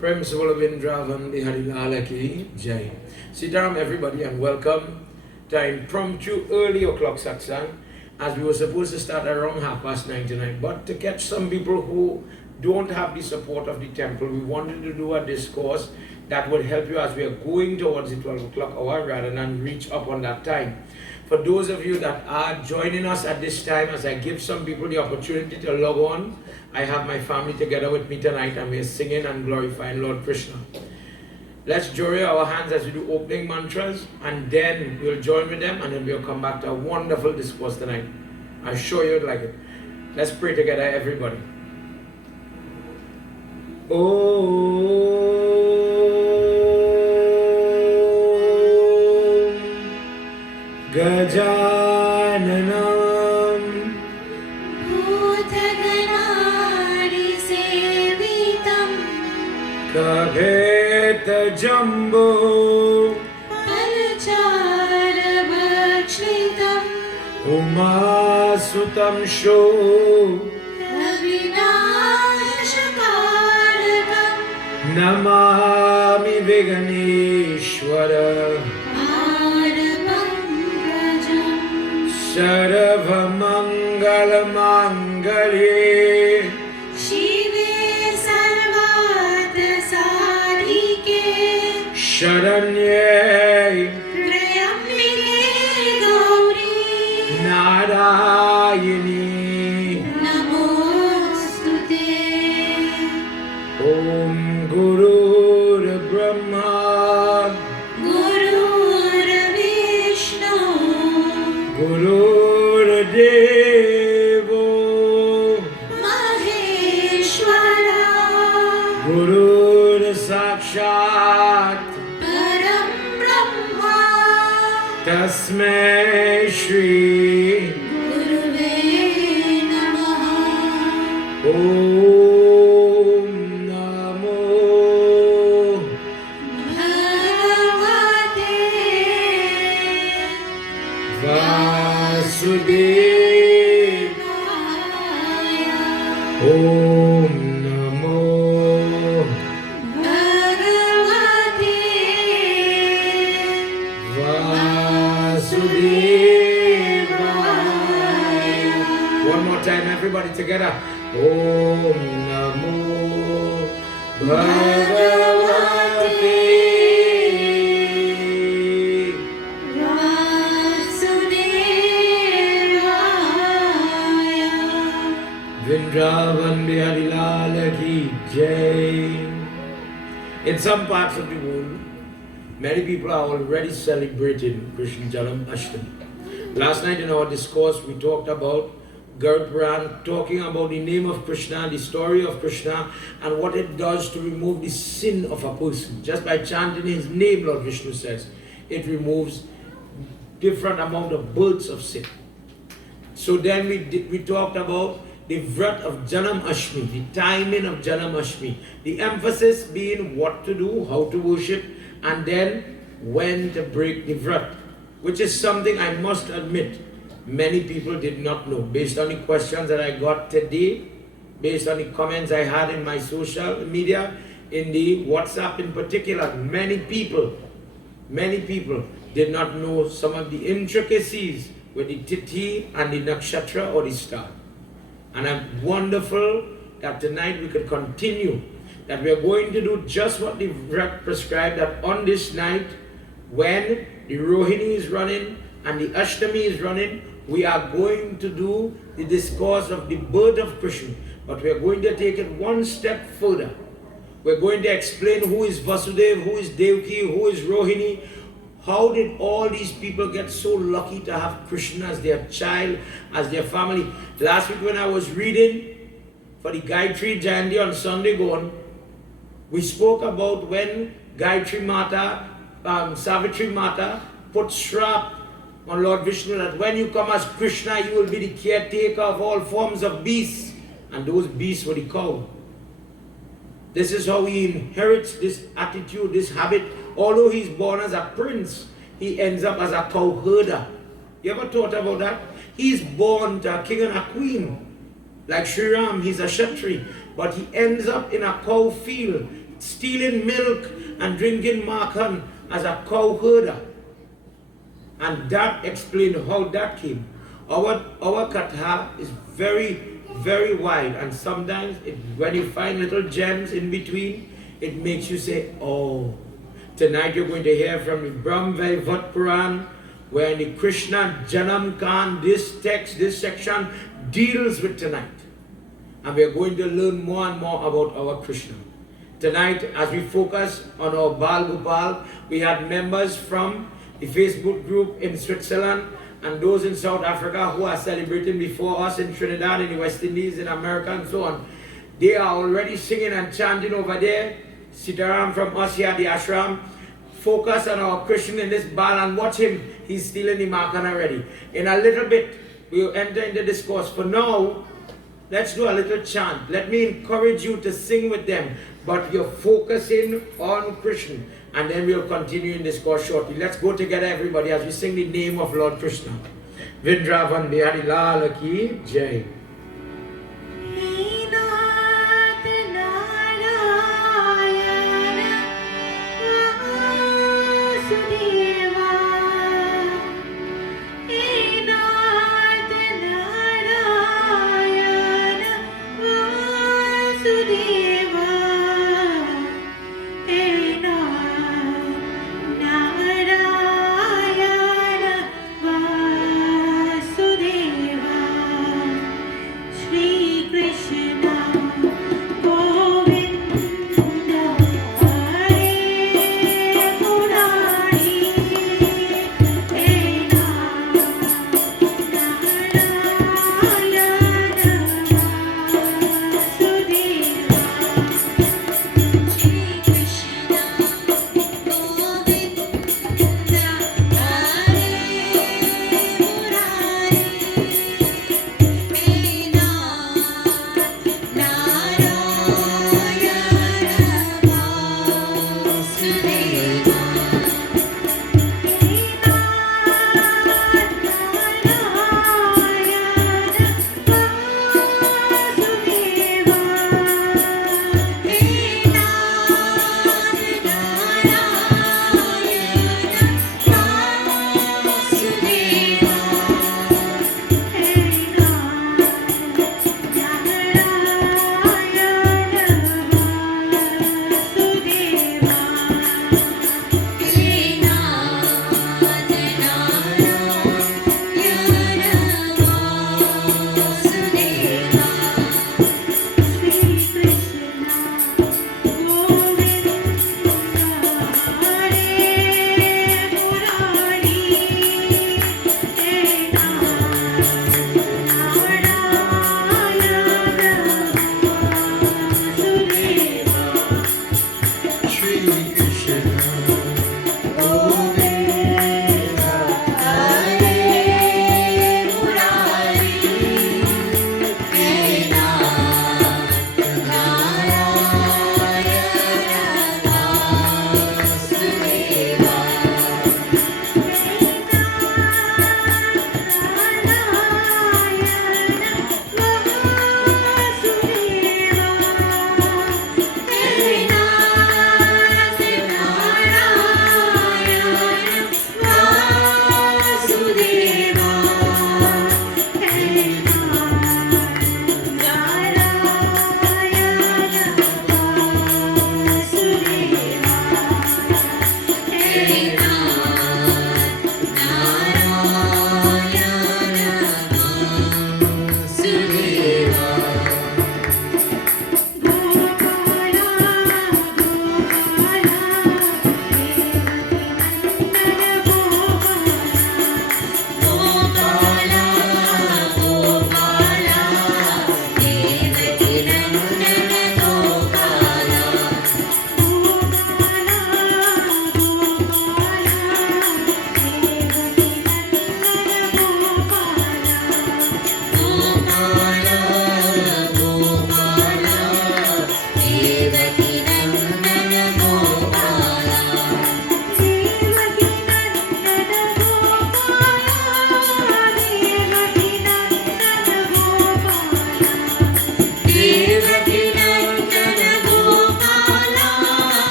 Prem Sivalavindravan Biharilala ki Jai. Sitaram everybody and welcome to our impromptu early o'clock satsang, as we were supposed to start around 9:30 tonight. But to catch some people who don't have the support of the temple, we wanted to do a discourse that would help you as we are going towards the 12 o'clock hour rather than reach up on that time. For those of you that are joining us at this time, as I give some people the opportunity to log on, I have my family together with me tonight and we're singing and glorifying Lord Krishna. Let's join our hands as we do opening mantras, and then we'll join with them, and then we'll come back to a wonderful discourse tonight. I'm sure you'd like it. Let's pray together, everybody. Oh. Gajananam Bhutaganari Sevitam Kaveta Jumbo Palachara Bhakshitam Umasutam Sho Avinashakarakam Namami Viganeshwara Sarvamangala Mangale Shive Sarvata Sadhike Sharanye Trayambike Gauri Narayani Namostute Om Guru Brahma Guru Vishnu Guru Devo Maheshwara Guru Sakshat Param Brahma Tasmai Shri Guruve Namaha Om Namo Bhagavate Vasudevaya Om Namo Bhagavate Vasudevaya. One more time, everybody together. Om Namo Bhagavate Vasudevaya. Vrindavan Bihari Lala ki Jai. In some parts of the world, many people are already celebrating Krishna Janam Ashram. Last night in our discourse, we talked about Garud Puran, talking about the name of Krishna, the story of Krishna, and what it does to remove the sin of a person. Just by chanting his name, Lord Vishnu says, it removes different amount of births of sin. So then we talked about the vrat of Janam Ashmi, the timing of Janam Ashmi, the emphasis being what to do, how to worship, and then when to break the vrat, which is something I must admit many people did not know. Based on the questions that I got today, based on the comments I had in my social media, in the WhatsApp in particular, many people did not know some of the intricacies with the tithi and the nakshatra or the star. And I'm wonderful that tonight we could continue, that we are going to do just what the Vrat prescribed, that on this night, when the Rohini is running and the Ashtami is running, we are going to do the discourse of the birth of Krishna. But we are going to take it one step further. We're going to explain who is Vasudev, who is Devaki, who is Rohini. How did all these people get so lucky to have Krishna as their child, as their family? Last week when I was reading for the Gayatri Jayanti on Sunday gone, we spoke about when Gayatri Mata, Savitri Mata put shrap on Lord Vishnu, that when you come as Krishna, you will be the caretaker of all forms of beasts. And those beasts were the cow. This is how he inherits this attitude, this habit. Although he's born as a prince, he ends up as a cow herder. You ever thought about that? He's born to a king and a queen. Like Sri Ram, he's a Kshatri. But he ends up in a cow field, stealing milk and drinking makhan as a cow herder. And that explained how that came. Our katha is very, very wide, and sometimes when you find little gems in between, it makes you say, oh. Tonight you're going to hear from the Brahm Vaivat Puran, where the Krishna Janam Khan, this text, this section deals with tonight. And we're going to learn more and more about our Krishna. Tonight, as we focus on our Bal Gopal, we had members from the Facebook group in Switzerland and those in South Africa who are celebrating before us in Trinidad, in the West Indies, in America, and so on. They are already singing and chanting over there. Sitaram from us here at the ashram. Focus on our Krishna in this bal and watch him. He's stealing the makhan already. In a little bit, we'll enter into discourse. For now, let's do a little chant. Let me encourage you to sing with them, but you're focusing on Krishna. And then we'll continue in discourse shortly. Let's go together, everybody, as we sing the name of Lord Krishna. Vrindavan Bihari Lal Ki Jai.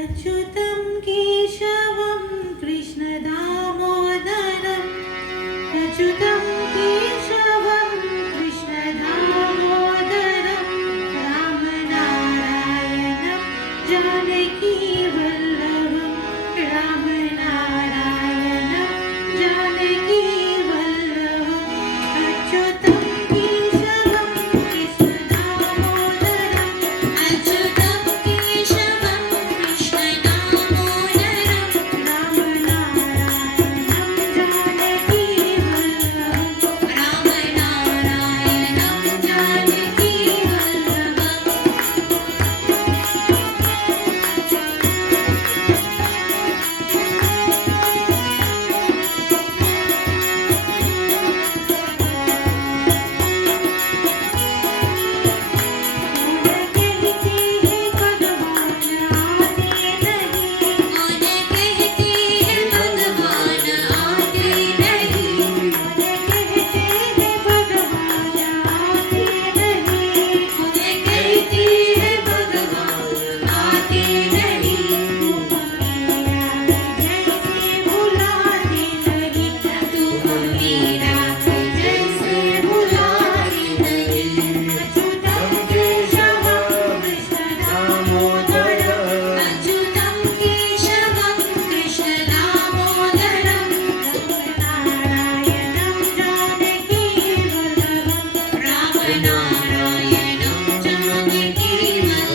अच्युतं केशवं कृष्णदामोदरम् अच्युतं केशवं कृष्णदामोदरं रामनारायणं जानकीवल्लभं रामनारायणं जानकीवल्लभम् अच्युतं केशवं कृष्णदामोदरम् अच्युतं केशवं कृष्णदामोदरं रामनारायणं जानकीवल्लभं रामनारायणं जानकीवल्लभम् कहते हैं भगवान आते नहीं कहते हैं भगवान आते नहीं कहते हैं भगवान आते नहीं कहते हैं भगवान आते नहीं जैसे बुलाते नहीं तुम मीरा जैसे बुलाते नहीं अच्युतं केशवं कृष्णदामोदरम् अच्युतं केशवं कृष्णदामोदरं रामनारायणं जानकीवल्लभं रामनारायणं जानकीवल्लभम्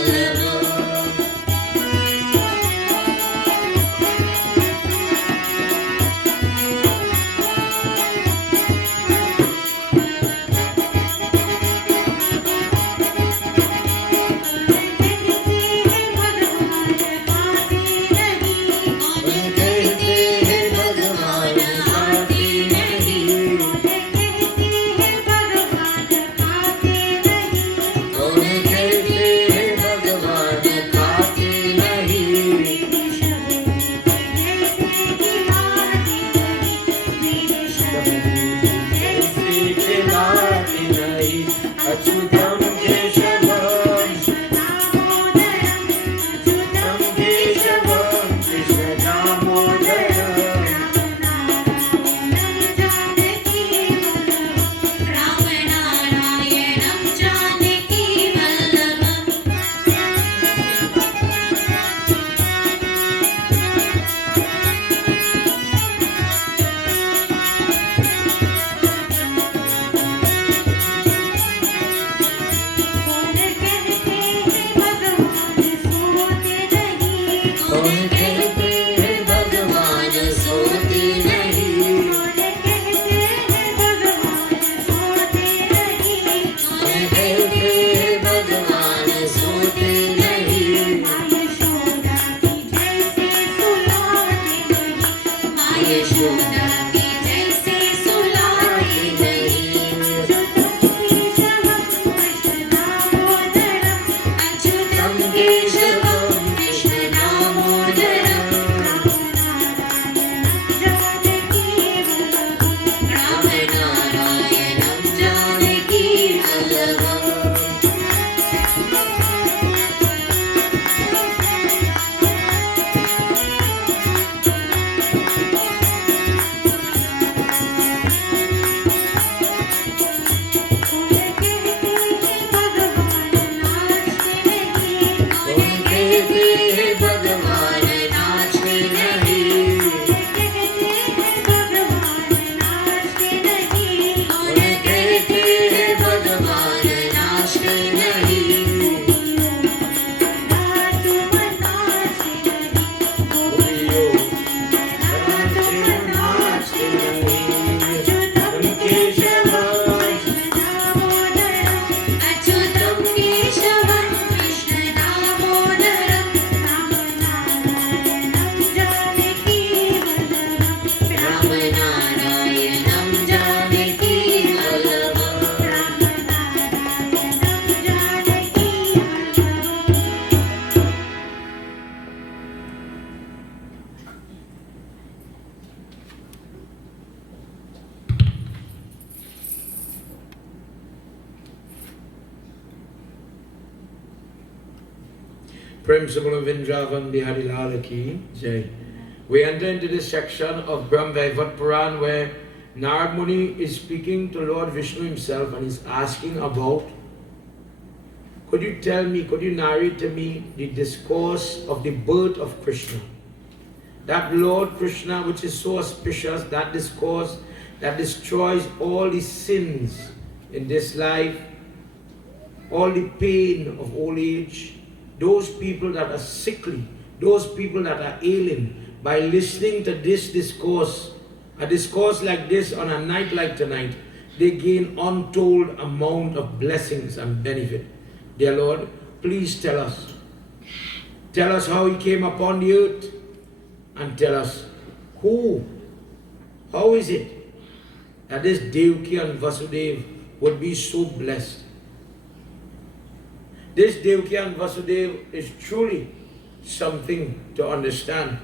कहते हैं भगवान आते नहीं कहते हैं भगवान आते नहीं कहते हैं भगवान आते नहीं कहते हैं भगवान आते नहीं जैसे खिलाते नहीं अच्युतं केशवं कृष्णदामोदरम् अच्युतं केशवं कृष्णदामोदरम् रामनारायणं जानकीवल्लभं रामनारायणं कौन कहते हैं भगवान सोते नहीं कौन कहते हैं भगवान सोते नहीं कौन कहते हैं भगवान सोते नहीं माँ यशोदा की जैसे सुलाते नहीं माँ यशोदा की जैसे सुलाते नहीं अच्युतं केशवं कृष्णदामोदरम् रामनारायणं जानकीवल्लभम् Principle of Vrindavan Bihari Lal Ki Jai. We enter into this section of Brahm Vaivat Puran where Narad Muni is speaking to Lord Vishnu himself and is asking about, could you tell me, could you narrate to me the discourse of the birth of Krishna? That Lord Krishna which is so auspicious, that discourse that destroys all the sins in this life, all the pain of old age, those people that are sickly, those people that are ailing, by listening to this discourse, a discourse like this on a night like tonight, they gain untold amount of blessings and benefit. Dear Lord, please tell us. Tell us how he came upon the earth and tell us how is it that this Devaki and Vasudeva would be so blessed. This Devaki and Vasudeva is truly something to understand.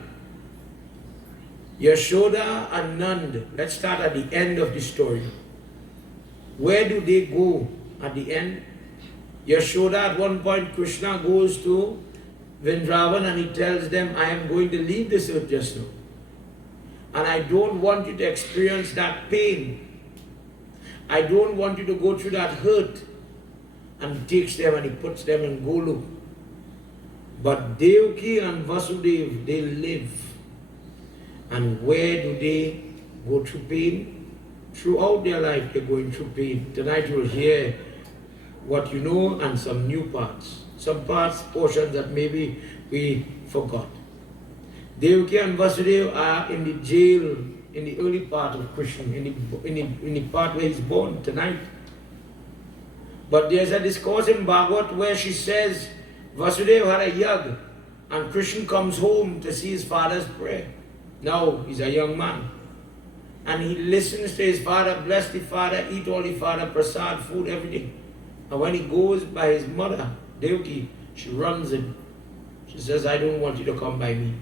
Yashoda and Nand, let's start at the end of the story. Where do they go at the end? Yashoda, at one point, Krishna goes to Vrindavan and he tells them, I am going to leave this earth just now. And I don't want you to experience that pain. I don't want you to go through that hurt. And he takes them and he puts them in Goluk. But Devaki and Vasudeva, they live. And where do they go through pain? Throughout their life, they're going through pain. Tonight you'll hear what you know and some new parts. Some parts, portions that maybe we forgot. Devaki and Vasudeva are in the jail in the early part of Krishna, in the part where he's born tonight. But there's a discourse in Bhagavad where she says, Vasudeva had a yag, and Krishna comes home to see his father's prayer. Now he's a young man. And he listens to his father, bless the father, eat all the father, prasad, food, everything. And when he goes by his mother, Devaki, she runs him. She says, I don't want you to come by me.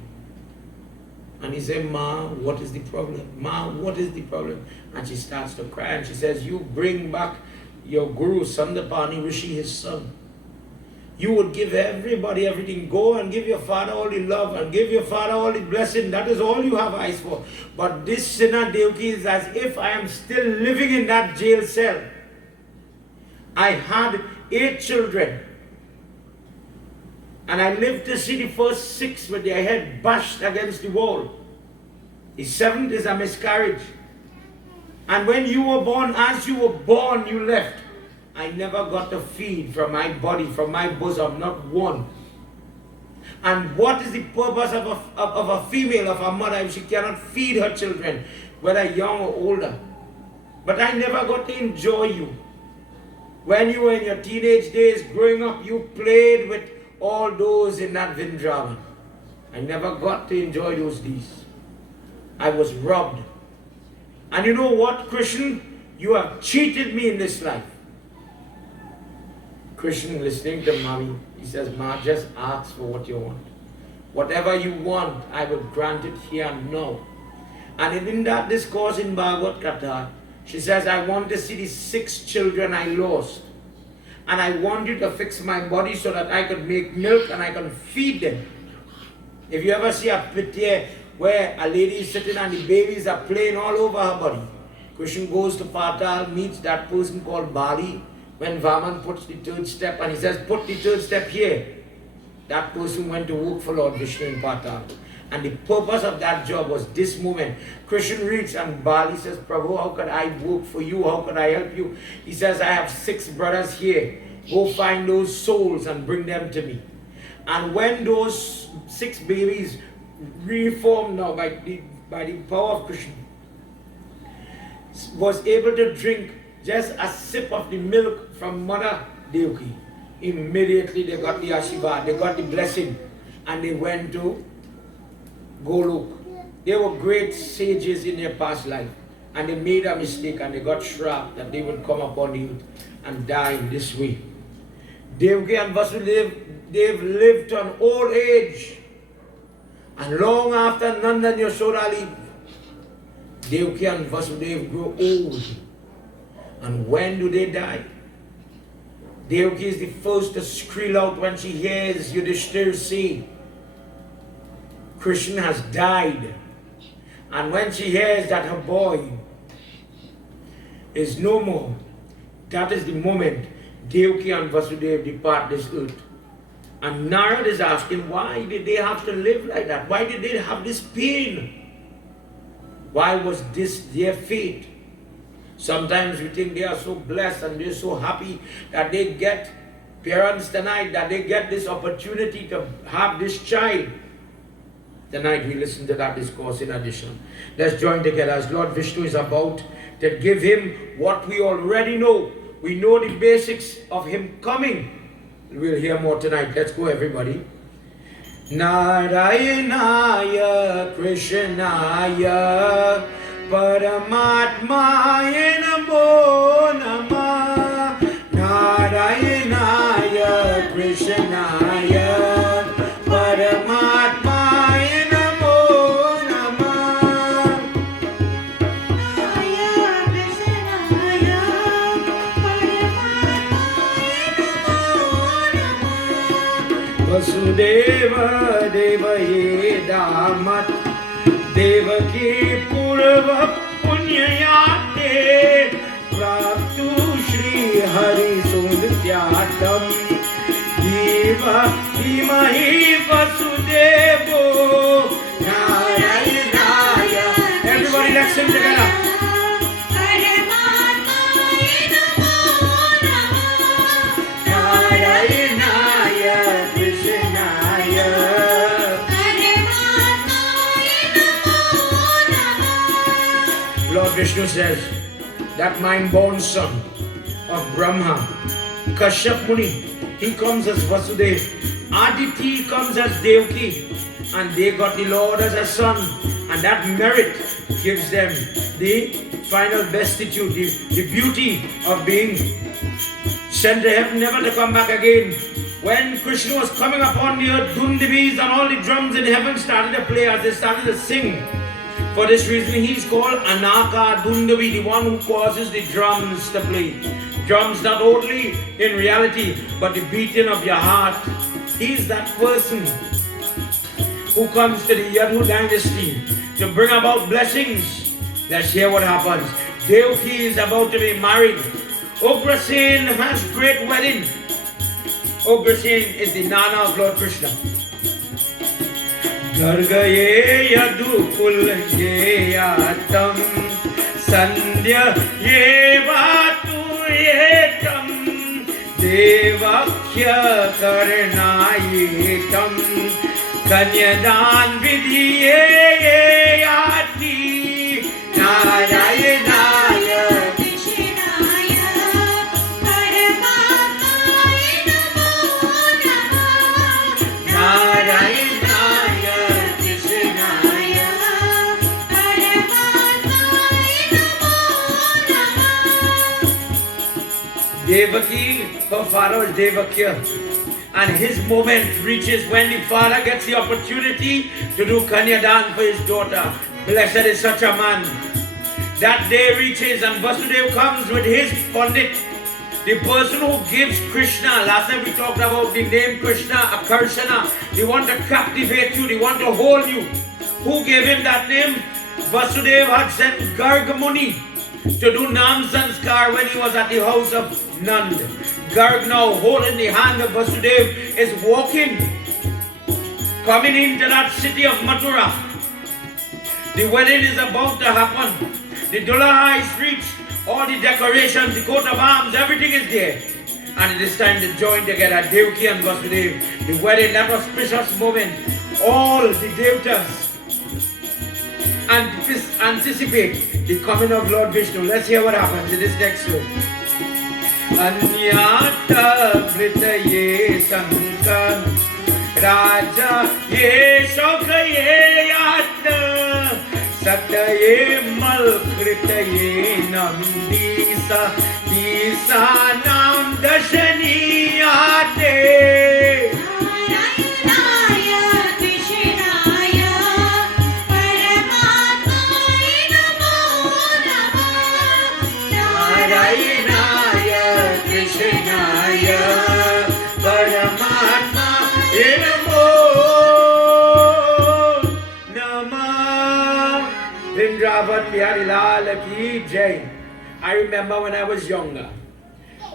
And he said, Ma, what is the problem? Ma, what is the problem? And she starts to cry and she says, you bring back your guru, Sandapani Rishi, his son. You would give everybody everything. Go and give your father all the love and give your father all the blessing. That is all you have eyes for. But this sinner Devaki is as if I am still living in that jail cell. I had 8 children. And I lived to see the first 6 with their head bashed against the wall. The 7th is a miscarriage. And when you were born, as you were born, you left. I never got to feed from my body, from my bosom, not one. And what is the purpose of a female, of a mother, if she cannot feed her children, whether young or older? But I never got to enjoy you. When you were in your teenage days, growing up, you played with all those in that Vrindavan. I never got to enjoy those days. I was robbed. And you know what, Krishna? You have cheated me in this life. Krishna, listening to mommy, he says, Ma, just ask for what you want. Whatever you want, I will grant it here and now. And in that discourse in Bhagavad Gita, she says, I want to see the 6 children I lost. And I want you to fix my body so that I could make milk and I can feed them. If you ever see a picture where a lady is sitting and the babies are playing all over her body, Krishna goes to Patal, meets that person called Bali. When Vaman puts the 3rd step and he says, put the 3rd step here, that person went to work for Lord Vishnu in Patal. And the purpose of that job was this moment. Krishna reads and Bali says, Prabhu, how could I work for you? How could I help you? He says, I have 6 brothers here. Go find those souls and bring them to me. And when those 6 babies reformed now by the power of Krishna, was able to drink just a sip of the milk from Mother Devaki, immediately they got the Ashirvad, they got the blessing, and they went to Goluk. They were great sages in their past life, and they made a mistake and they got shrapped that they would come upon the earth and die in this way. Devaki and Vasudeva, they've lived to an old age, and long after Nanda and Yashoda leave, Devaki and Vasudeva grow old. And when do they die? Devaki is the first to squeal out when she hears Yudhishthira say, Krishna has died. And when she hears that her boy is no more, that is the moment Devaki and Vasudeva depart this earth. And Narad is asking, why did they have to live like that? Why did they have this pain? Why was this their fate? Sometimes we think they are so blessed and they're so happy that they get parents tonight, that they get this opportunity to have this child. Tonight we listen to that discourse in addition. Let's join together as Lord Vishnu is about to give him what we already know. We know the basics of him coming. We'll hear more tonight. Let's go, everybody. Narayanaya Krishnaya Paramatmaya Namo Namah. Narayanaya Krishnaya Paramatmaya Namo Namah. Vasudeva Devaye Damat Devaki Purva Punyayate Praptu Shri Hari Sundhyatam Deva Himahi Vasudevo Narayanaya. Everybody, let's sing together. Lord Vishnu says that mind-born son of Brahma, Kashyap Muni, he comes as Vasudeva. Aditi comes as Devaki, and they got the Lord as a son, and that merit gives them the final beatitude, the beauty of being sent to heaven, never to come back again. When Krishna was coming upon the earth, Dundabis and all the drums in heaven started to play as they started to sing. For this reason, he's called Anaka Dundavi, the one who causes the drums to play. Drums not only in reality, but the beating of your heart. He's that person who comes to the Yadu dynasty to bring about blessings. Let's hear what happens. Devaki is about to be married. Ugrasen has great wedding. Ugrasen is the Nana of Lord Krishna. Gargaye yadu kulye yatam sandhya yevatu yetam devakya karnayetam kanyadan vidhiye yati narayanaya Devaki, her father is Devakya, and his moment reaches when the father gets the opportunity to do Kanyadan for his daughter. Blessed is such a man. That day reaches and Vasudeva comes with his Pandit, the person who gives Krishna. Last time we talked about the name Krishna, a Krsna. They want to captivate you, they want to hold you. Who gave him that name? Vasudeva had sent Garg Muni to do Nam Sanskar when he was at the house of Nand. Garg, now holding the hand of Vasudeva, is walking, coming into that city of Mathura. The wedding is about to happen. The Dulaha is reached, all the decorations, the coat of arms, everything is there. And it is time to join together, Devaki and Vasudeva. The wedding, that auspicious moment, all the Devatas anticipate the coming of Lord Vishnu. Let's hear what happens in this next show. Anyata Vritaye Sankam Raja Ye Shokhaye Yata Sataye Malkritaye Namdisa Disa Nam Dashaniyate Krishnaya Vrindavan Bihari Lal Ki Jai. I remember when I was younger,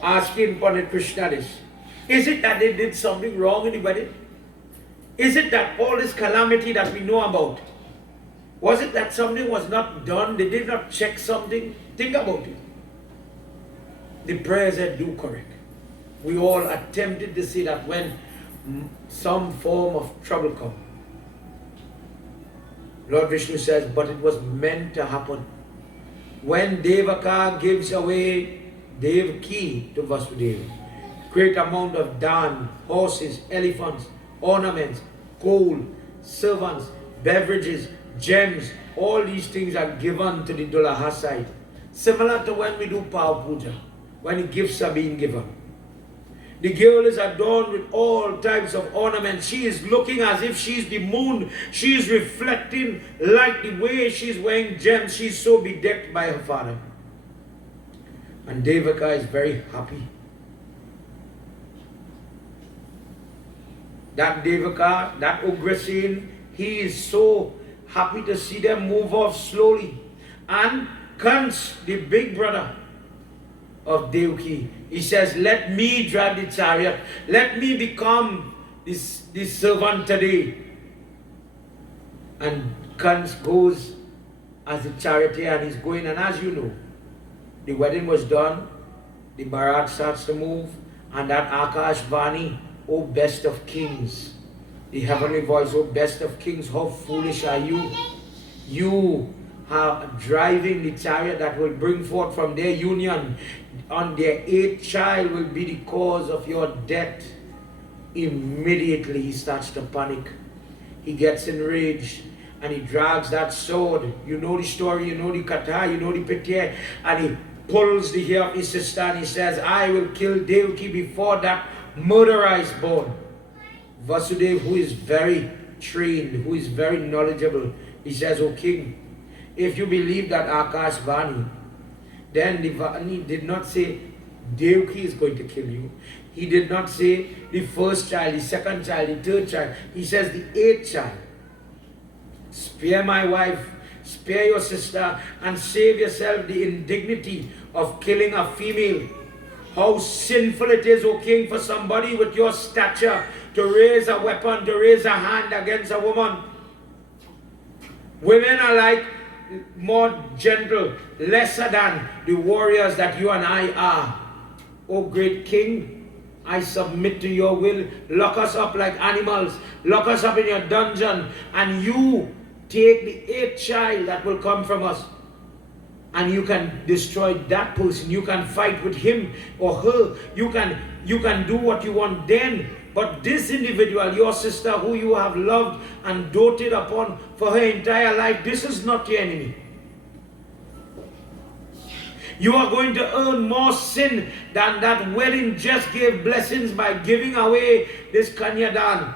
asking Pandit Krishna this. Is it that they did something wrong, anybody? Is it that all this calamity that we know about, was it that something was not done? They did not check something? Think about it. The prayers that do correct. We all attempted to say that when some form of trouble comes, Lord Vishnu says, but it was meant to happen. When Devaka gives away Devaki to Vasudeva, great amount of dan, horses, elephants, ornaments, gold, servants, beverages, gems, all these things are given to the Dulaha side. Similar to when we do Power Puja, when the gifts are being given. The girl is adorned with all types of ornaments. She is looking as if she's the moon. She is reflecting like the way she's wearing gems. She's so bedecked by her father. And Devaka is very happy. That Devaka, that Ugrasen, he is so happy to see them move off slowly. And Kans, the big brother of Devaki, he says, let me drive the chariot. Let me become this servant today. And Kans goes as the charioteer and he's going. And as you know, the wedding was done. The Bharat starts to move. And that Akash Vani, O best of kings, the heavenly voice, O best of kings, how foolish are you? You are driving the chariot that will bring forth from their union. On their 8th child will be the cause of your death. Immediately he starts to panic. He gets enraged and he drags that sword. You know the story, you know the kata, you know the pitié, and he pulls the hair of his sister and he says, I will kill Devaki before that murderer is born. Vasudeva, who is very trained, who is very knowledgeable, he says, O king, if you believe that Akash Vani, then the Vani did not say Devaki is going to kill you. He did not say the first child, the second child, the third child. He says the 8th child. Spare my wife, spare your sister, and save yourself the indignity of killing a female. How sinful it is, O king, for somebody with your stature to raise a weapon, to raise a hand against a woman. Women are like more gentle, lesser than the warriors that you and I are. O great king, I submit to your will. Lock us up like animals. Lock us up in your dungeon. And you take the 8th child that will come from us. And you can destroy that person. You can fight with him or her. You can do what you want then. But this individual, your sister, who you have loved and doted upon for her entire life, this is not your enemy. You are going to earn more sin than that wedding just gave blessings by giving away this Kanyadan.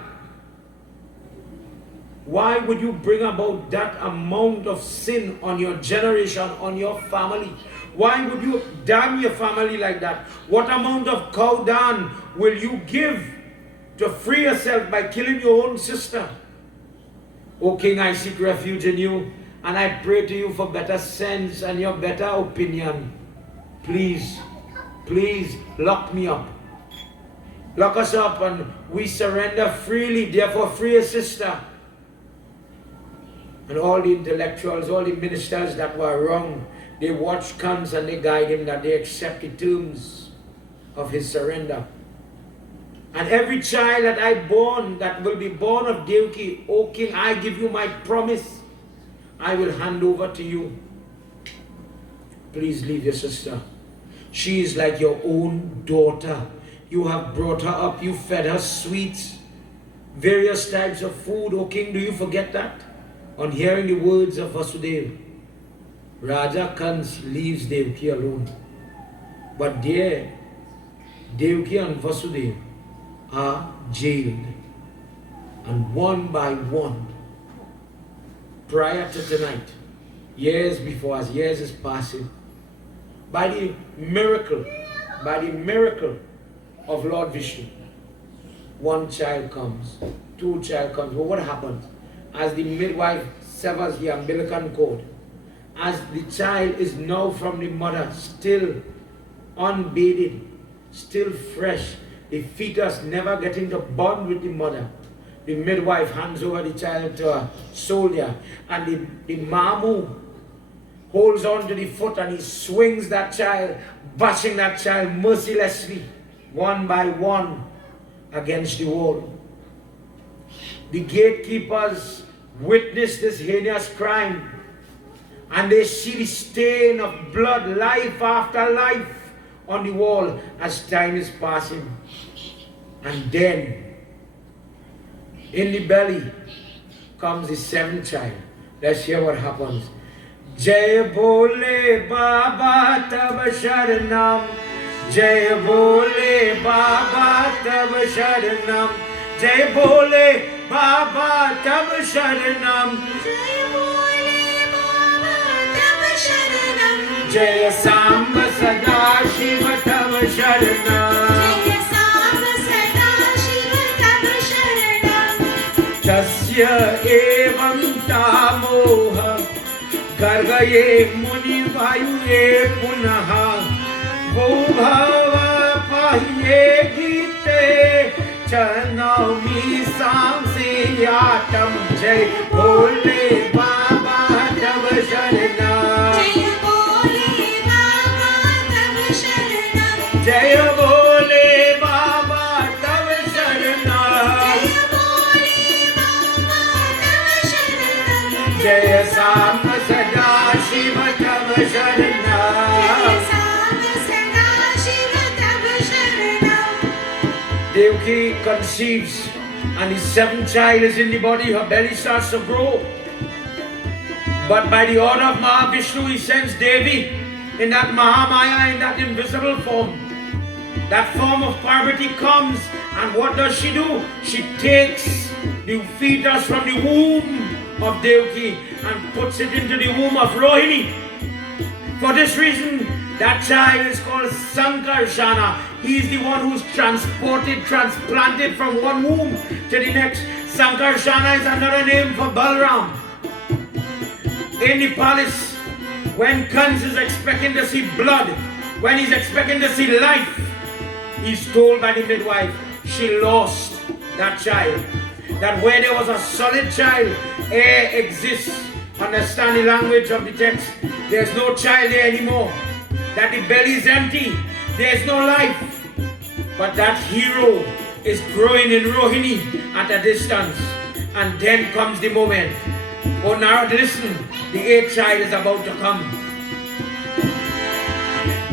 Why would you bring about that amount of sin on your generation, on your family? Why would you damn your family like that? What amount of cow dung will you give to free yourself by killing your own sister? O king, I seek refuge in you, and I pray to you for better sense and your better opinion. Please, please lock me up. Lock us up and we surrender freely, therefore free your sister. And all the intellectuals, all the ministers that were wrong, they watch Kans and they guide him that they accept the terms of his surrender. And every child that I born, that will be born of Devaki, O king, I give you my promise. I will hand over to you. Please leave your sister. She is like your own daughter. You have brought her up. You fed her sweets, various types of food. O king, do you forget that? On hearing the words of Vasudeva, Raja Kans leaves Devaki alone. But there, Devaki and Vasudeva are jailed. And one by one, prior to tonight, years before, as years is passing, by the miracle of Lord Vishnu, one child comes, 2 child comes. But what happens? As the midwife severs the umbilical cord, as the child is now from the mother, still unbathed, still fresh, the fetus never getting to bond with the mother. The midwife hands over the child to a soldier, and the mamu holds on to the foot and he swings that child, bashing that child mercilessly, one by one, against the wall. The gatekeepers witness this heinous crime, and they see the stain of blood, life after life, on the wall as time is passing. And then, in the belly comes the seventh child. Let's hear what happens. Jai Bole Baba Tab Sharanam, Jai Bole Baba Tab Sharanam, Jai Bole Baba Tab Sharanam, Jai Bole Baba Tab Sharanam, Jai Samba Sada Shiva Tab Sharanam, Jai Samba Sada Shiva Tab Sharanam, Tasya Evam Tamoha Gargaye Muni Vayuye Punaha Bhava Pahiye Gite Chanami Samsiyatam Jai Bole Baba Tab Sharanam, Jai Bole Baba Tab Sharanam, Jai Bole Baba Tab Sharanam, Jai Bole Baba Tab Sharanam, Jai Samba Sada Shiva Tab Jai Sharanam. Samba Sada Shiva Tab Sharanam. Devaki conceives, and the seventh child is in the body. Her belly starts to grow. But by the order of Mahavishnu, he sends Devi in that Mahamaya, in that invisible form. That form of Parvati comes, and what does she do? She takes the fetus from the womb of Devaki and puts it into the womb of Rohini. For this reason, that child is called Sankarshana. He is the one who's transplanted from one womb to the next. Sankarshana is another name for Balram. In the palace, when Kans is expecting to see blood, when he's expecting to see life, he's told by the midwife, she lost that child. That where there was a solid child, air exists. Understand the language of the text. There's no child there anymore. That the belly is empty. There's no life. But that hero is growing in Rohini at a distance. And then comes the moment. Oh Narad, listen. The eighth child is about to come.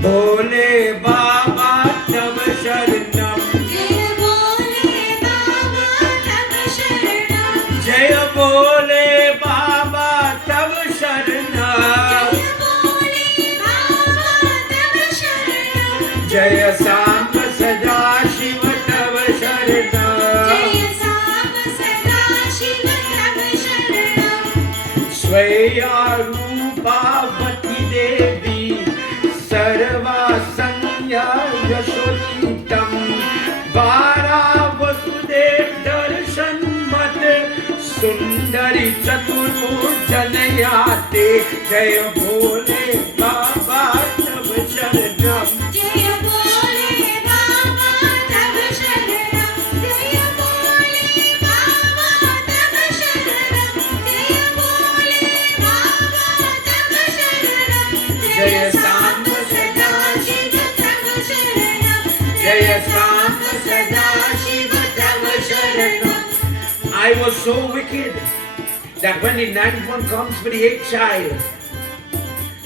Bole Baba Tab Sharanam, Jai Bole Baba Tab Sharanam, Jaya Bole Baba Tab Sharanam, Jai Bole Baba Tab Sharanam, Jaya Samba Sada Shiva Tab Sharanam, Jai Samba Sada Shiva Tab Sharanam, Swaya Rupa Vati Devi Sarva Sanya Yashoditam Vara Vasudev Darshan Mat Sundari Chaturu Janayate Jaya Bole Baba Tab Sharanam, Jai Bole Baba Tab Sharanam, Jai Bole Baba Tab Sharanam, Jai Bole Baba Tab Sharanam, Jai Samba Sada Shiva Tab Sharanam, Jaya Samba Sada Shiva Tab Sharanam. I was so wicked that when the ninth one comes for the eighth child,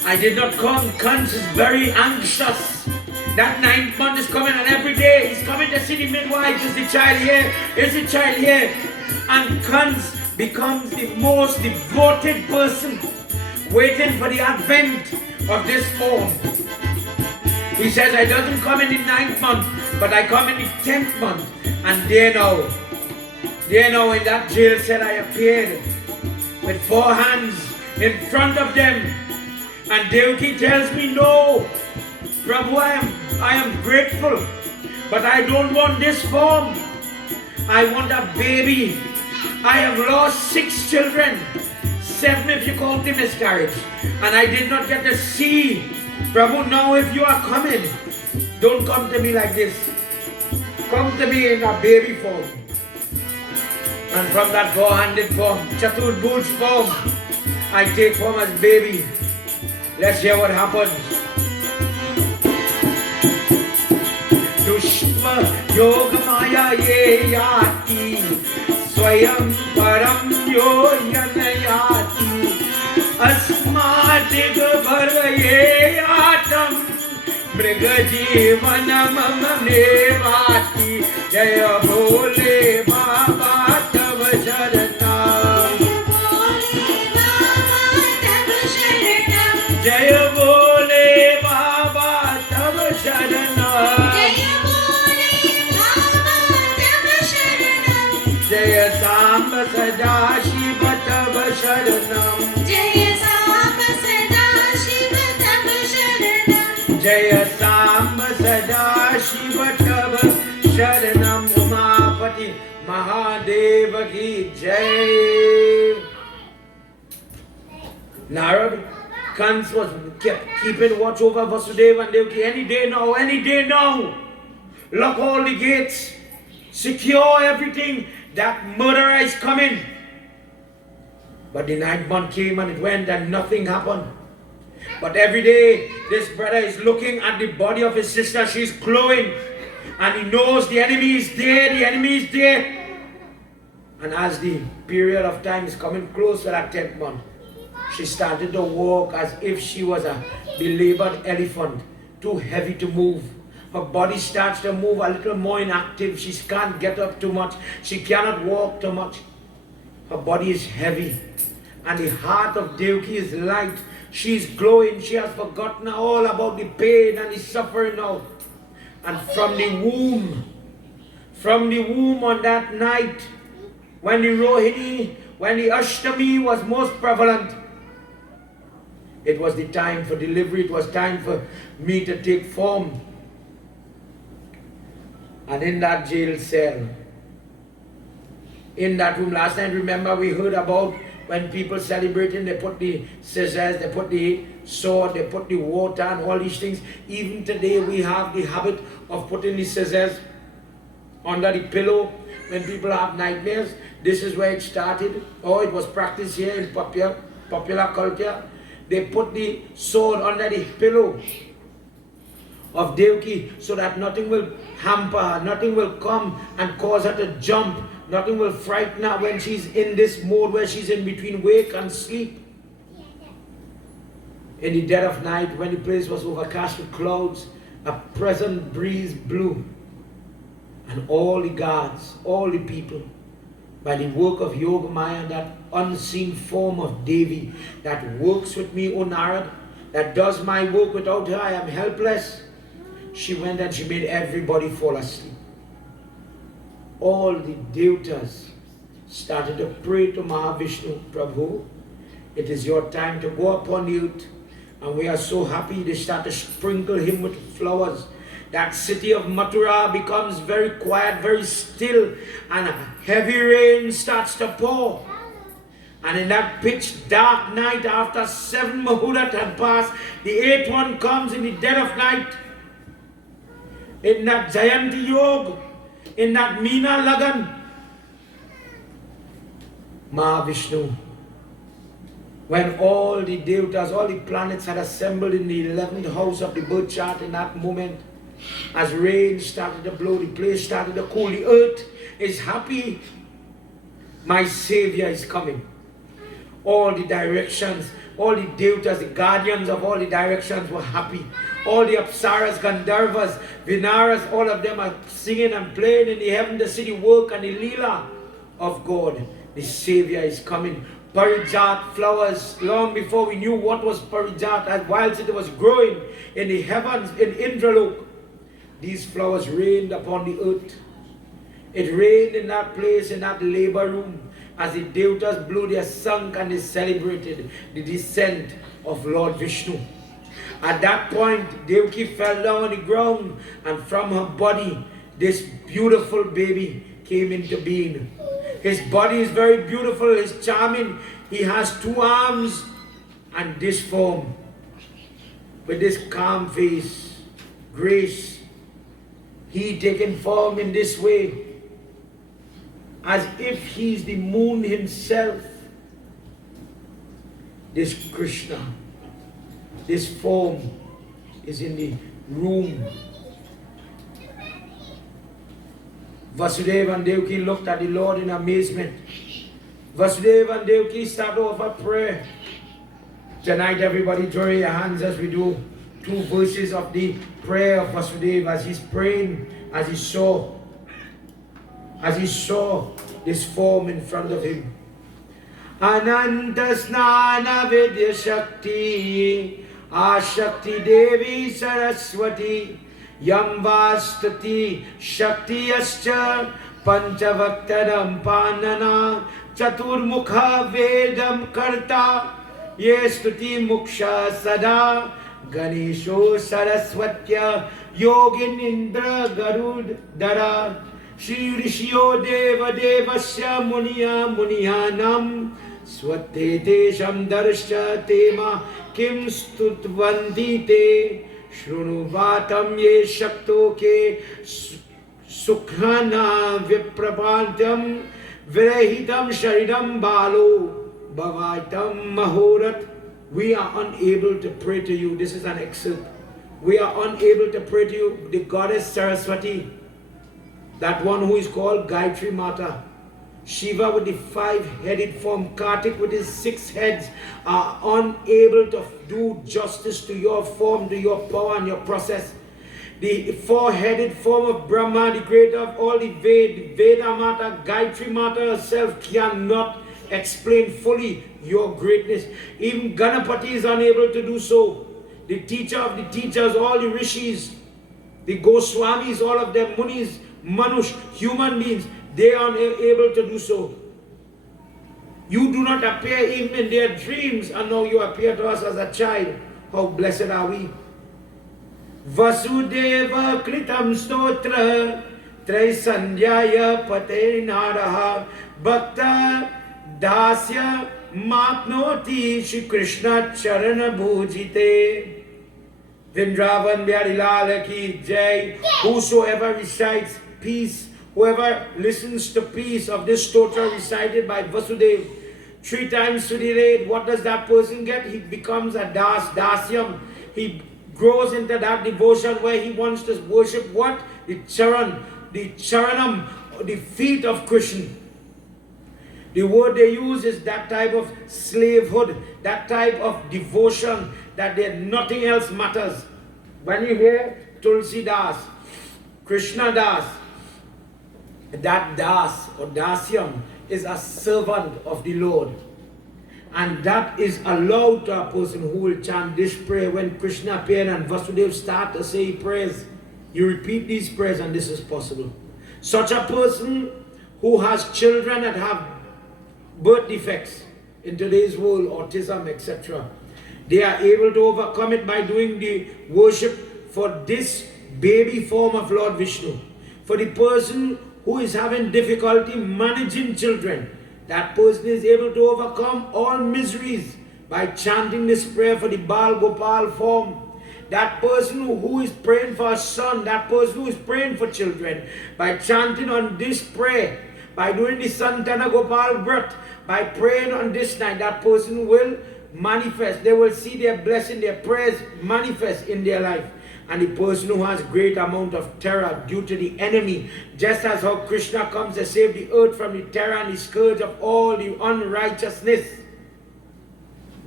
I did not come. Kans is very anxious. That ninth month is coming, and every day he's coming to see the midwife. Is the child here? Is the child here? And Kans becomes the most devoted person, waiting for the advent of this form. He says, I doesn't come in the ninth month, but I come in the 10th month. And there now in that jail cell I appeared with 4 hands in front of them. And Devaki tells me, no, Prabhu, I am grateful, but I don't want this form. I want a baby. I have lost 6 children. 7 if you count the miscarriage. And I did not get to see. Prabhu, now if you are coming, don't come to me like this. Come to me in a baby form. And from that four-handed form, Chaturbhuj form, I take form as baby. Let's hear what happens. Dushma yoga maya ye yati, swayam param yo yanayati, asmatig bharye yatam, mriga jivanam mamevati, jaya bole baba tav sharanam, jaya bole baba tav sharanam, jaya samba sada shiva tav sharanam, jaya samba sada shiva tav sharanam, Umapati Mahadeva ki jai. Narad, Kans was kept keeping watch over Vasudeva and Devaki. Any day now. Lock all the gates. Secure everything. That murderer is coming. But the 9th month came and it went and nothing happened. But every day, this brother is looking at the body of his sister. She's glowing. And he knows the enemy is there. And as the period of time is coming close to that 10th month, she started to walk as if she was a belabored elephant, too heavy to move. Her body starts to move a little more inactive. She can't get up too much. She cannot walk too much. Her body is heavy. And the heart of Devaki is light. She's glowing. She has forgotten all about the pain and the suffering now. And from the womb on that night, when the Rohini, when the Ashtami was most prevalent, it was the time for delivery. It was time for me to take form. And in that jail cell, in that room, last night, remember we heard about when people celebrating, they put the scissors, they put the sword, they put the water and all these things. Even today we have the habit of putting the scissors under the pillow when people have nightmares. This is where it started. Oh, it was practiced here in popular culture. They put the sword under the pillow of Devaki so that nothing will hamper her, nothing will come and cause her to jump, nothing will frighten her when she's in this mode where she's in between wake and sleep. In the dead of night, when the place was overcast with clouds, a pleasant breeze blew, and all the guards, all the people, by the work of Yoga Maya, that unseen form of Devi that works with me, O Narad, that does my work. Without her I am helpless. She went and she made everybody fall asleep. All the devatas started to pray to Mahavishnu, Prabhu, it is your time to go upon the earth. And we are so happy. They start to sprinkle him with flowers. That city of Mathura becomes very quiet, very still, and a heavy rain starts to pour. And in that pitch dark night, after 7 Muhurat had passed, the 8th one comes in the dead of night. In that Jayanti Yog, in that Meena Lagan, Mahavishnu, when all the devatas, all the planets had assembled in the 11th house of the birth chart in that moment, as rain started to blow, the place started to cool, the earth is happy. My Savior is coming. All the directions, all the devatas, the guardians of all the directions were happy. All the Apsaras, Gandharvas, Vinaras, all of them are singing and playing in the heaven, the city work and the Leela of God. The Savior is coming. Parijat flowers, long before we knew what was Parijat, as whilst it was growing in the heavens, in Indralok, these flowers rained upon the earth. It rained in that place, in that labor room, as the devatas blew their song and they celebrated the descent of Lord Vishnu. At that point, Devaki fell down on the ground, and from her body, this beautiful baby came into being. His body is very beautiful, he's charming. He has two arms and this form, with this calm face, grace. He taken form in this way, as if he's the moon himself. This Krishna, this form is in the room. Vasudeva and Devaki looked at the Lord in amazement. Vasudeva and Devaki started off a prayer. Tonight, everybody, join your hands as we do 2 verses of the prayer of Vasudeva as he's praying, as he saw this form in front of him. Ananta Snana Vidya Shakti Ashakti Devi Saraswati Yam Vastati Shakti Ascha Panchavaktaram Panana Chaturmukha Vedam Karta Ye Stuti Muksha Sada Ganesho Saraswatya Yogin Indra Garud Dara Shri Rishio Deva Devasya Muniya Muniyanam Swate Tesham Darsha Tema Kim Stutvanti Te Shrunu Vatam Ye Shakto Ke Sukhana Viprapantam Virehitam Sharidam Balo Bhavaitam Mahorat. We are unable to pray to you. This is an excerpt. We are unable to pray to you. The goddess Saraswati, that one who is called Gayatri Mata, Shiva with the 5-headed form, Kartik with his 6 heads, are unable to do justice to your form, to your power and your process. The 4-headed form of Brahma, the creator of all the Veda Mata, Gayatri Mata herself cannot explain fully your greatness. Even Ganapati is unable to do so. The teacher of the teachers, all the rishis, the Goswamis, all of them, Munis, Manush, human beings, they are unable to do so. You do not appear even in their dreams, and now you appear to us as a child. How blessed are we? Vasudeva Kritam Stotra Traisandhyaya Pate Naraha Bhakta Dasya Matnoti Shri Krishna Charana Bhujite. Vrindavan Bihari Lal Ki Jai. Whosoever recites peace, whoever listens to peace of this stotra recited by Vasudeva 3 times to the day, what does that person get? He becomes a dasyam. He grows into that devotion where he wants to worship what? The charanam, the feet of Krishna. The word they use is that type of slavehood, that type of devotion, that nothing else matters. When you hear Tulsi Das, Krishna Das, that Das or Dasyam is a servant of the Lord. And that is allowed to a person who will chant this prayer. When Krishna appeared and Vasudeva start to say prayers, you repeat these prayers and this is possible. Such a person who has children that have birth defects in today's world, autism, etc., they are able to overcome it by doing the worship for this baby form of Lord Vishnu. For the person who is having difficulty managing children, that person is able to overcome all miseries by chanting this prayer for the Bal Gopal form. That person who is praying for a son, that person who is praying for children, by chanting on this prayer, by doing the Santana Gopal Vrat, by praying on this night, that person will manifest. They will see their blessing, their prayers manifest in their life. And the person who has great amount of terror due to the enemy, just as how Krishna comes to save the earth from the terror and the scourge of all the unrighteousness,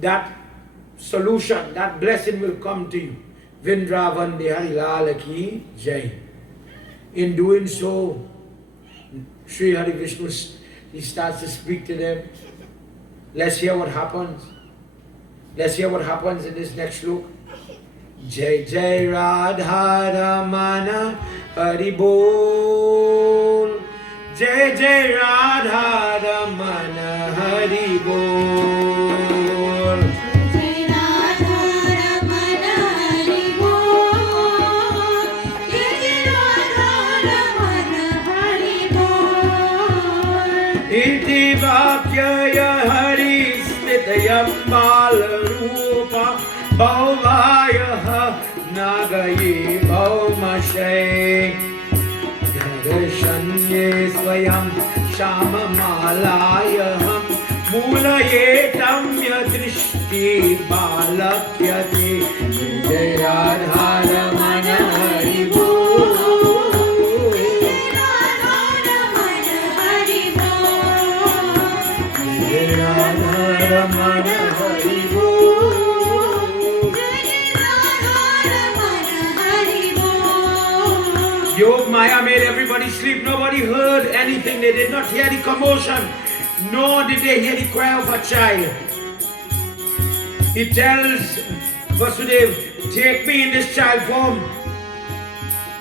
that solution, that blessing will come to you. Vrindavan Bihari Lal Ki Jai. In doing so, Sri Hari Vishnu, he starts to speak to them. Let's hear what happens. Let's hear what happens in this next look. Jai Jai Radha Ramana Hari Bol. Jai Jai Radha Ramana Hari Bol. Jai Radha Ramana Hari Bol. Jai Radha Ramana Hari Bol. Iti Vakyaya Hari Balarupa Bhavaya Nagaye Bhaumashay Darshanye Swayam Shama Malayaham Mulaye Tamya Drishti Balakyate Jaya Radharamana Hari Bol Jaya Radharamana Hari Bol. Yog Maya made everybody sleep. Nobody heard anything. They did not hear the commotion, nor did they hear the cry of a child. He tells Vasudev, take me in this child form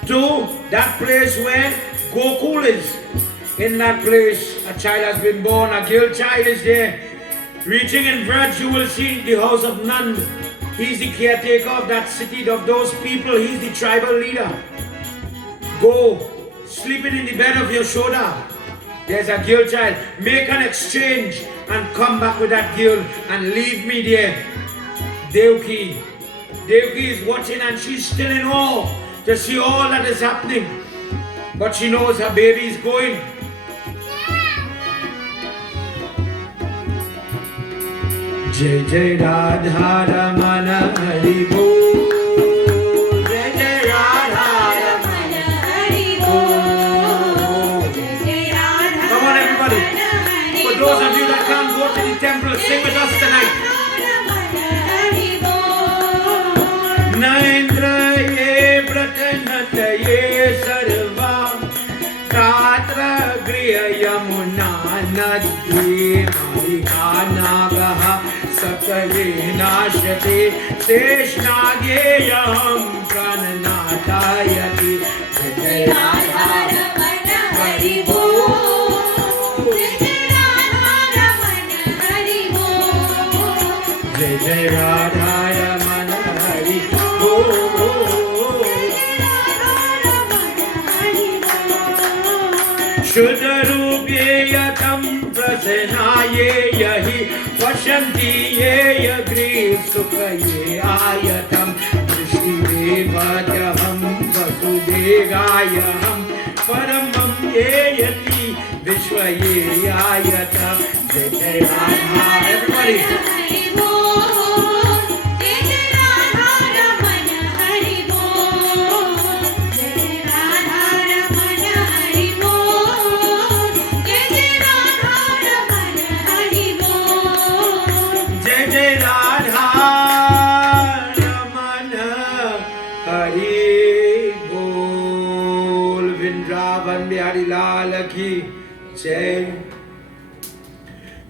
to that place where Gokul is. In that place, a child has been born, a girl child is there. Reaching in Vraj, you will see the house of Nand. He's the caretaker of that city, of those people. He's the tribal leader. Go, sleeping in the bed of your shoulder. There's a girl child. Make an exchange and come back with that girl and leave me there. Devki is watching and she's still in awe to see all that is happening. But she knows her baby is going. Jai Jai Radha Ramana Hari Bol. Jai Jai Radha Ramana Hari Bol. Come on everybody. For those of you that can't go to the temple, sing with us tonight. Naindraye Pratanataye Sarva Tatra Griya Yamuna Nadi Marika Nagaha Sakaye Nashate Seshnageyam Prananatayati Jai Radha Ramana Hari Bol. Jai Jai Radha Ramana Hari Shuddharupyeya tam prasenaye yahi Vashanti ye yagri sukhaye ayatam Drishtivevadaham vasudegayaham Paramam ye yati vishwaye ayatam Jai Jai Radha. Everybody.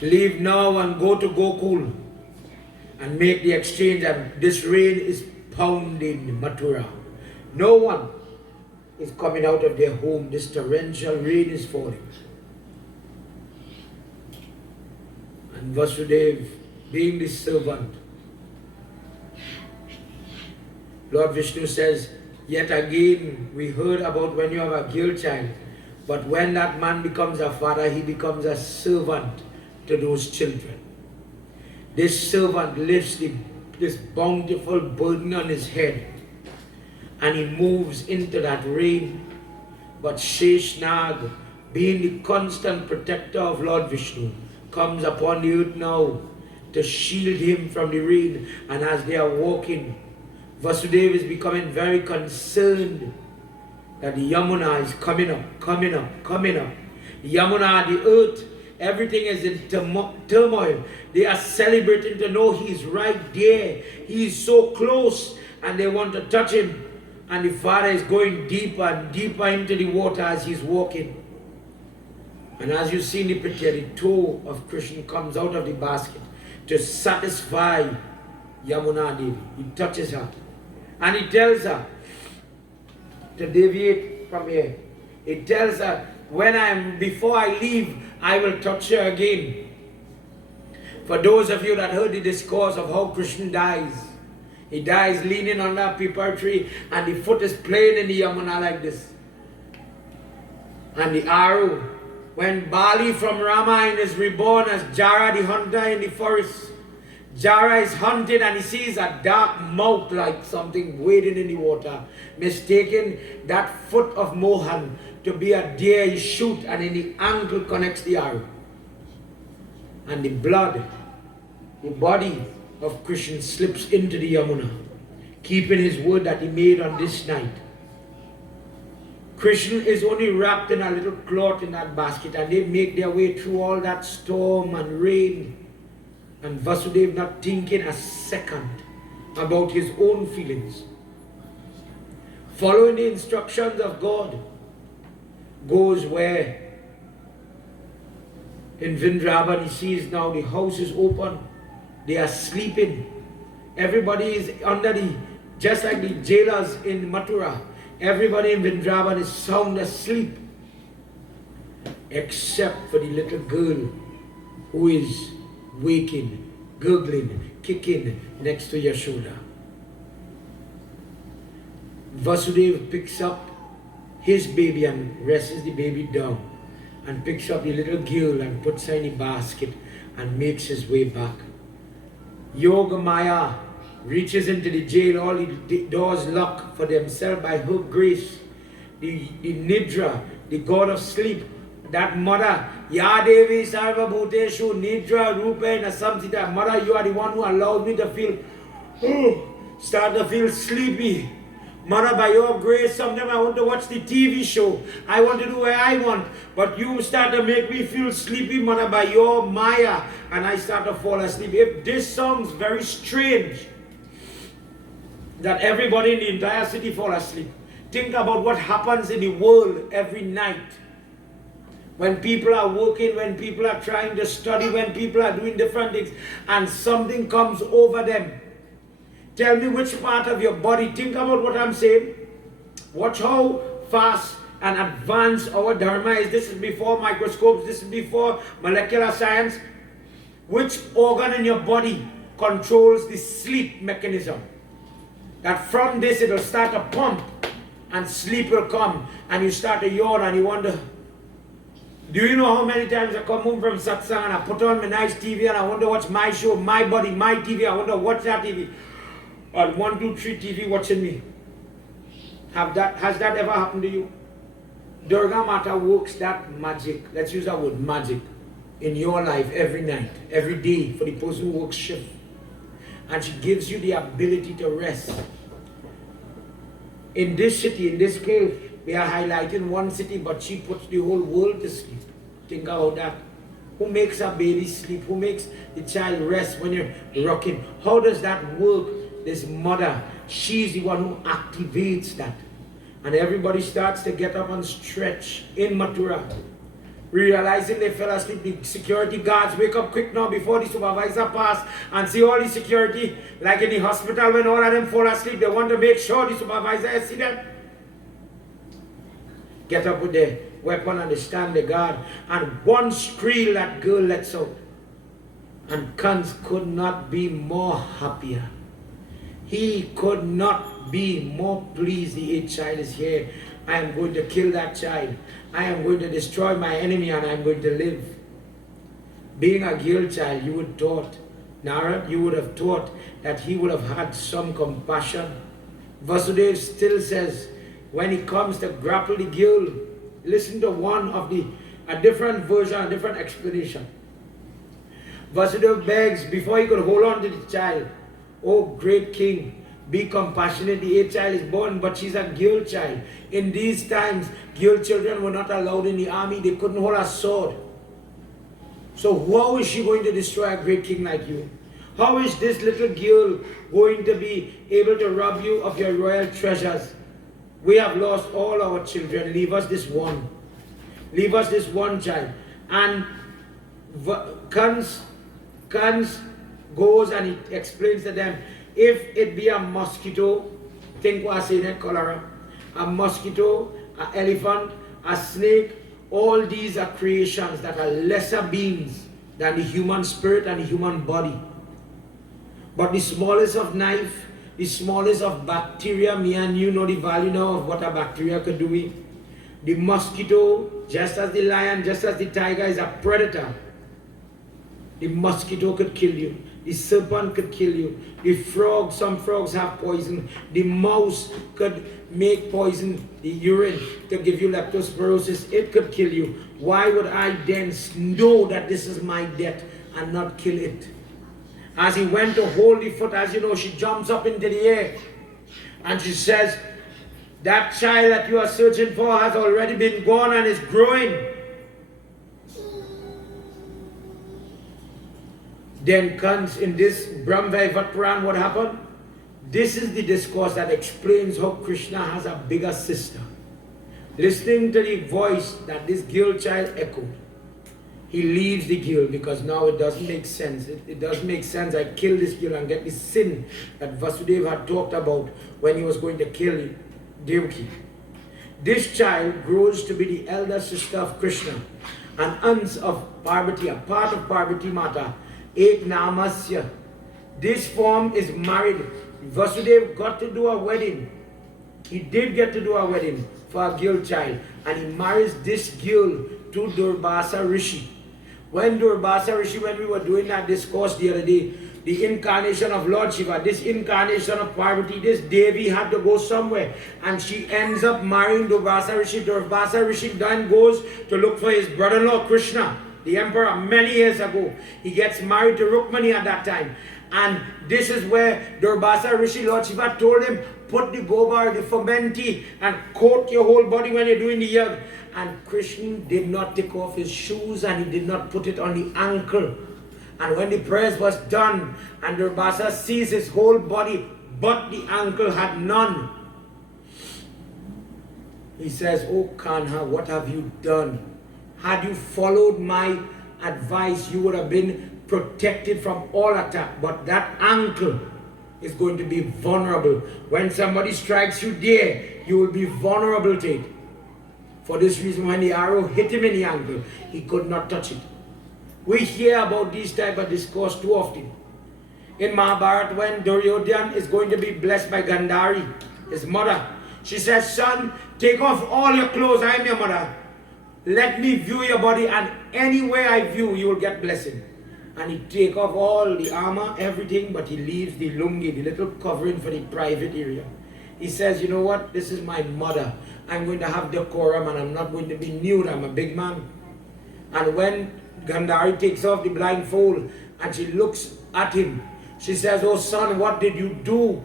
Leave now and go to Gokul and make the exchange, and this rain is pounding Mathura. No one is coming out of their home. This torrential rain is falling. And Vasudev, being the servant, Lord Vishnu says, yet again we heard about when you have a girl child, but when that man becomes a father, he becomes a servant to those children. This servant lifts this bountiful burden on his head and he moves into that rain. But Sheshnag, being the constant protector of Lord Vishnu, comes upon the earth now to shield him from the rain. And as they are walking, Vasudeva is becoming very concerned that the Yamuna is coming up. The Yamuna, the earth, everything is in turmoil. They are celebrating to know he's right there. He is so close and they want to touch him. And the father is going deeper and deeper into the water as he's walking. And as you see in the picture, the toe of Krishna comes out of the basket to satisfy Yamuna Devi. He touches her and he tells her to deviate from here. He tells her, before I leave, I will touch her again. For those of you that heard the discourse of how Krishna dies, he dies leaning on that pipar tree and the foot is playing in the Yamuna like this. And the arrow, when Bali from Ramayana is reborn as Jara the hunter in the forest, Jara is hunting and he sees a dark mouth like something wading in the water, mistaking that foot of Mohan to be a deer. He shoots and in the ankle connects the arrow. And the blood, the body of Krishna slips into the Yamuna, keeping his word that he made on this night. Krishna is only wrapped in a little cloth in that basket, and they make their way through all that storm and rain. And Vasudeva not thinking a second about his own feelings. Following the instructions of God, goes where in Vrindavan he sees now the house is open. They are sleeping. Everybody is under the, just like the jailers in Mathura. Everybody in Vrindavan is sound asleep. Except for the little girl who is waking, gurgling, kicking next to Yashoda. Vasudeva picks up his baby and rests the baby down and picks up the little girl and puts her in the basket and makes his way back. Yoga Maya reaches into the jail, all the doors locked for themselves by her grace. The Nidra, the god of sleep, that mother, Ya Devi Sarva Bhuteshu Nidra Rupe Nasamsita, mother, you are the one who allowed me to feel, start to feel sleepy. Mother, by your grace, sometimes I want to watch the TV show. I want to do what I want. But you start to make me feel sleepy, Mother, by your Maya. And I start to fall asleep. If this sounds very strange, that everybody in the entire city fall asleep, think about what happens in the world every night. When people are working, when people are trying to study, when people are doing different things, and something comes over them. Tell me which part of your body. Think about what I'm saying. Watch how fast and advanced our Dharma is. This is before microscopes. This is before molecular science. Which organ in your body controls the sleep mechanism? That from this it will start to pump and sleep will come and you start to yawn and you wonder, do you know how many times I come home from satsang and I put on my nice TV and I want to watch my show, my body, my TV, I want to watch that TV. Or 1, 2, 3 TV watching me. Has that ever happened to you? Durga Mata works that magic, let's use that word, magic, in your life every night, every day for the person who works shift. And she gives you the ability to rest. In this city, in this case, we are highlighting one city, but she puts the whole world to sleep. Think about that. Who makes a baby sleep? Who makes the child rest when you're rocking? How does that work? This mother, she's the one who activates that. And everybody starts to get up and stretch in Mathura. Realizing they fell asleep, the security guards wake up quick now before the supervisor pass and see all the security, like in the hospital when all of them fall asleep, they want to make sure the supervisor see them. Get up with their weapon and they stand the guard, and one scream that girl lets out. And Kans could not be more happier. He could not be more pleased. The 8th child is here. I am going to kill that child. I am going to destroy my enemy and I am going to live. Being a girl child, you would thought, Narad, you would have thought that he would have had some compassion. Vasudeva still says, when he comes to grapple the girl, listen to a different version, a different explanation. Vasudeva begs, before he could hold on to the child, oh great king, be compassionate. The 8th child is born, but she's a girl child. In these times, girl children were not allowed in the army. They couldn't hold a sword. So how is she going to destroy a great king like you? How is this little girl going to be able to rob you of your royal treasures? We have lost all our children. Leave us this one. Leave us this one child. And Kans goes and he explains to them, if it be a mosquito, think what I say in cholera, a mosquito, an elephant, a snake, all these are creations that are lesser beings than the human spirit and the human body. But the smallest of knife, the smallest of bacteria, me and you know the value now of what a bacteria could do. The mosquito, just as the lion, just as the tiger is a predator, the mosquito could kill you. The serpent could kill you. The frog, some frogs have poison. The mouse could make poison, the urine, to give you leptospirosis. It could kill you. Why would I then know that this is my death and not kill it? As he went to hold the foot, as you know, she jumps up into the air and she says, that child that you are searching for has already been gone and is growing. Then comes in this Brahmavaivat Puran, what happened? This is the discourse that explains how Krishna has a bigger sister. Listening to the voice that this girl child echoed, he leaves the girl because now it doesn't make sense. It doesn't make sense. I kill this girl and get the sin that Vasudeva had talked about when he was going to kill Devaki. This child grows to be the elder sister of Krishna, an aunt of Parvati, a part of Parvati Mata. Ek Namasya. This form is married. Vasudeva got to do a wedding. He did get to do a wedding for a girl child. And he marries this girl to Durvasa Rishi. When Durvasa Rishi, when we were doing that discourse the other day, the incarnation of Lord Shiva, this incarnation of Parvati, this Devi had to go somewhere. And she ends up marrying Durvasa Rishi. Durvasa Rishi then goes to look for his brother-in-law Krishna, the emperor, many years ago. He gets married to Rukmani at that time. And this is where Durvasa Rishi, Lord Shiva told him, put the gobar, the fermenti, and coat your whole body when you're doing the yag. And Krishna did not take off his shoes and he did not put it on the ankle. And when the prayers was done and Durvasa sees his whole body, but the ankle had none, he says, oh Kanha, what have you done? Had you followed my advice, you would have been protected from all attack. But that ankle is going to be vulnerable. When somebody strikes you there, you will be vulnerable to it. For this reason, when the arrow hit him in the ankle, he could not touch it. We hear about these type of discourse too often. In Mahabharata, when Duryodhana is going to be blessed by Gandhari, his mother, she says, son, take off all your clothes, I am your mother. Let me view your body, and anywhere I view, you will get blessing. And he take off all the armor, everything, but he leaves the lungi, the little covering for the private area. He says, you know what, this is my mother. I'm going to have decorum and I'm not going to be nude, I'm a big man. And when Gandhari takes off the blindfold and she looks at him, she says, oh son, what did you do?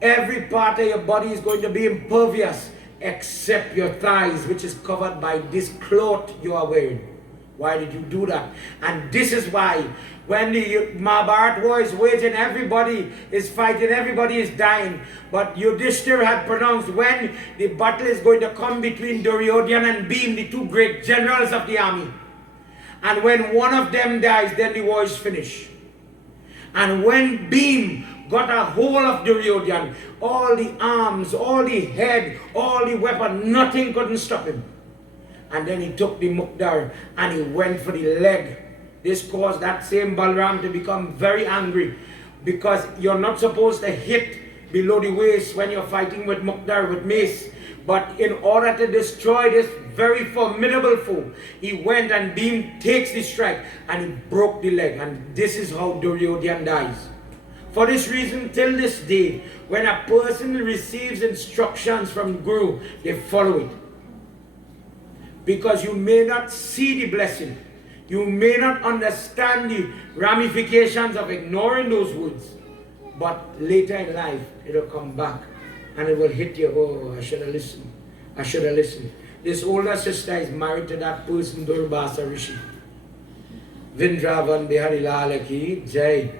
Every part of your body is going to be impervious, except your thighs, which is covered by this cloth you are wearing. Why did you do that? And this is why, when the Mahabharata war is waging, everybody is fighting, everybody is dying. But Yudhishthira had pronounced, when the battle is going to come between Duryodhana and Bhim, the two great generals of the army, and when one of them dies, then the war is finished. And when Bhim got a hold of Duryodhana, all the arms, all the head, all the weapon, nothing couldn't stop him. And then he took the mukdar and he went for the leg. This caused that same Balram to become very angry, because you're not supposed to hit below the waist when you're fighting with mukdar, with mace. But in order to destroy this very formidable foe, he went and Bhim takes the strike and he broke the leg. And this is how Duryodhana dies. For this reason, till this day, when a person receives instructions from Guru, they follow it. Because you may not see the blessing, you may not understand the ramifications of ignoring those words, but later in life, it'll come back and it will hit you. Oh, I should have listened. I should have listened. This older sister is married to that person, Durvasa Rishi. Vrindavan Bihari Lal Ki Jai.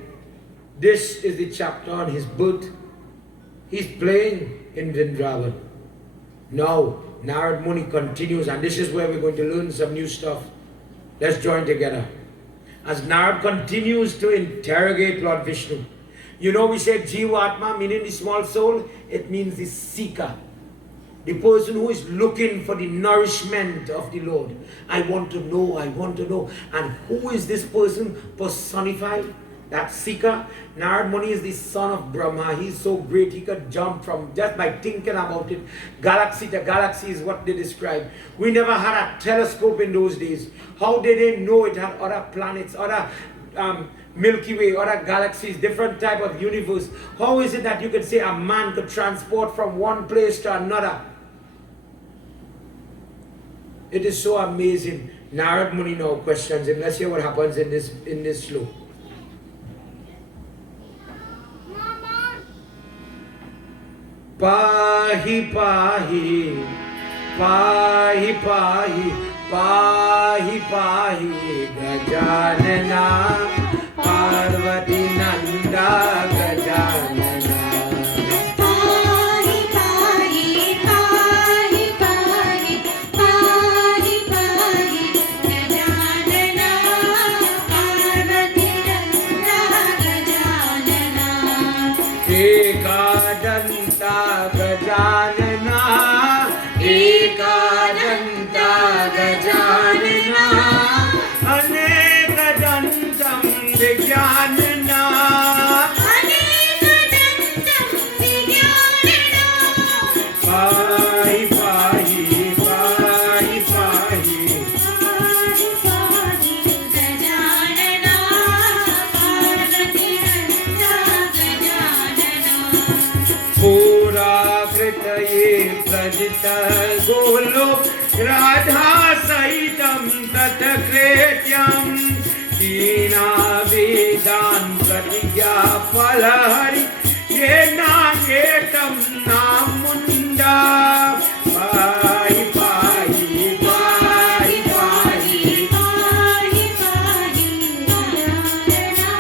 This is the chapter on his birth. He's playing in Vrindavan. Now, Narad Muni continues, and this is where we're going to learn some new stuff. Let's join together. As Narad continues to interrogate Lord Vishnu. You know, we say Jivatma, meaning the small soul. It means the seeker. The person who is looking for the nourishment of the Lord. I want to know, I want to know. And who is this person personified? That seeker. Narad Muni is the son of Brahma. He's so great he could jump from, just by thinking about it, galaxy to galaxy is what they describe. We never had a telescope in those days. How did they know it had other planets, other Milky Way, other galaxies, different type of universe. How is it that you could say a man could transport from one place to another? It is so amazing. Narad Muni now questions him. Let's hear what happens in this slope. Pahi pahi, pahi pahi, pahi pahi, Gajanana, Parvati Nanda Gajanana. Pahi pahi, pahi pahi, pahi pahi, Gajanana, Parvati Nanda Gajanana. Ekadanta Gajanana, Ekadanta Gajanana, Anekadantam Vijnana, Anekadantam Vijnana. Pahi pahi, pahi pahi, Pahi pahi, Gajanana, Parvati Nanda Gajanana. Pura Kritaye Prajita Golok Radha Sahitam Tatakretyam Tina Vedan Pratya Palahari Yena Yetam Namunda Pai Pai Pai Pai Pahi pahi, Gajanana,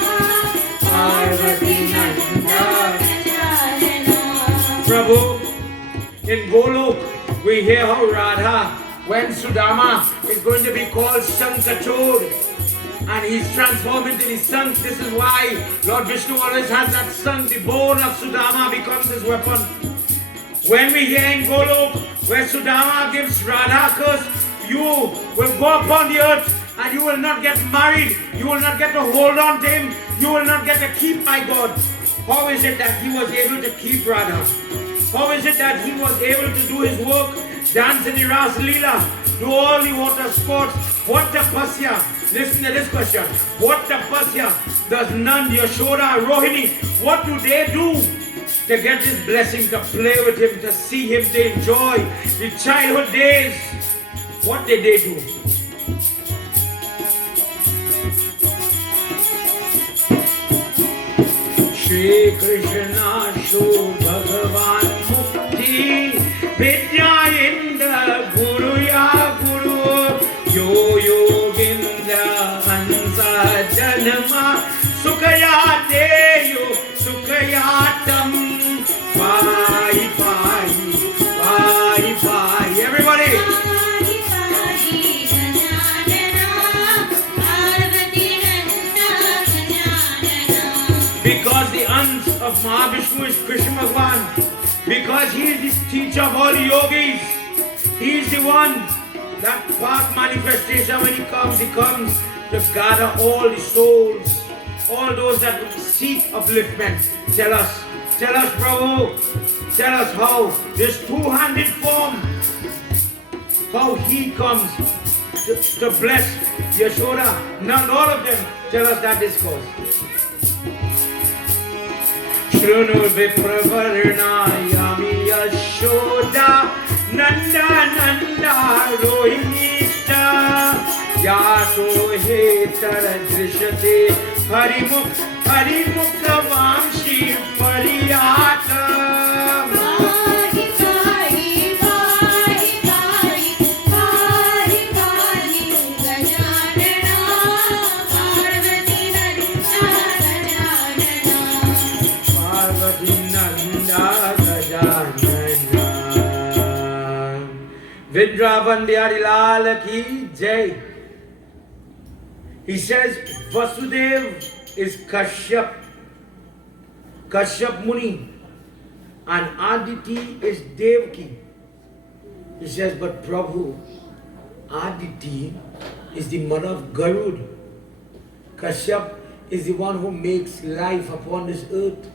Parvati Nanda Gajanana. Prabhu, in Golok, we hear how Radha, when Sudama is going to be called Shankachod, and he's transformed into the Sank. This is why Lord Vishnu always has that Sank, the bone of Sudama becomes his weapon. When we hear in Golok, where Sudama gives Radha curse, you will go upon the earth and you will not get married, you will not get to hold on to him, you will not get to keep my God. How is it that he was able to keep Radha? How is it that he was able to do his work, dance in the Ras Leela, do all the water sports? What tapasya? Listen to this question. What tapasya does Nand, Yashoda, Rohini, what do they do to get this blessing, to play with him, to see him, to enjoy the childhood days? What did they do? Shri Krishna Sho Bhagavan Mukti Vidya Indra Guru Ya Guru Yo Yogindra Hansa Janma Sukhaya Deyo Sukhayatam Pai Pai Pai Pai. Everybody! Pahi pahi, Gajanana, Parvati Nanda Gajanana. Because the Ans of Mahavishnu is Krishna Bhagwan. Because he is the teacher of all the yogis. He is the one, that path manifestation. When he comes to gather all the souls, all those that seek upliftment. Tell us Prabhu, tell us how this two-handed form, how he comes to bless Yashoda. Not all of them. Tell us that discourse. Shrunu Vipravarnayami Yashoda Nanda Nanda Rohinishta Yaso Hetara Drishate Harimukha Vamshi Pariyata. Pahi pahi, pahi pahi, pahi pahi, Gajanana, Parvati Nanda Gajanana. Parvati Nanda Gajanana. Vrindavan Bihari Lal ki Jai. He says Vasudev is Kashyap Muni, and Aditi is Devaki. He says, but Prabhu, Aditi is the mother of Garud. Kashyap is the one who makes life upon this earth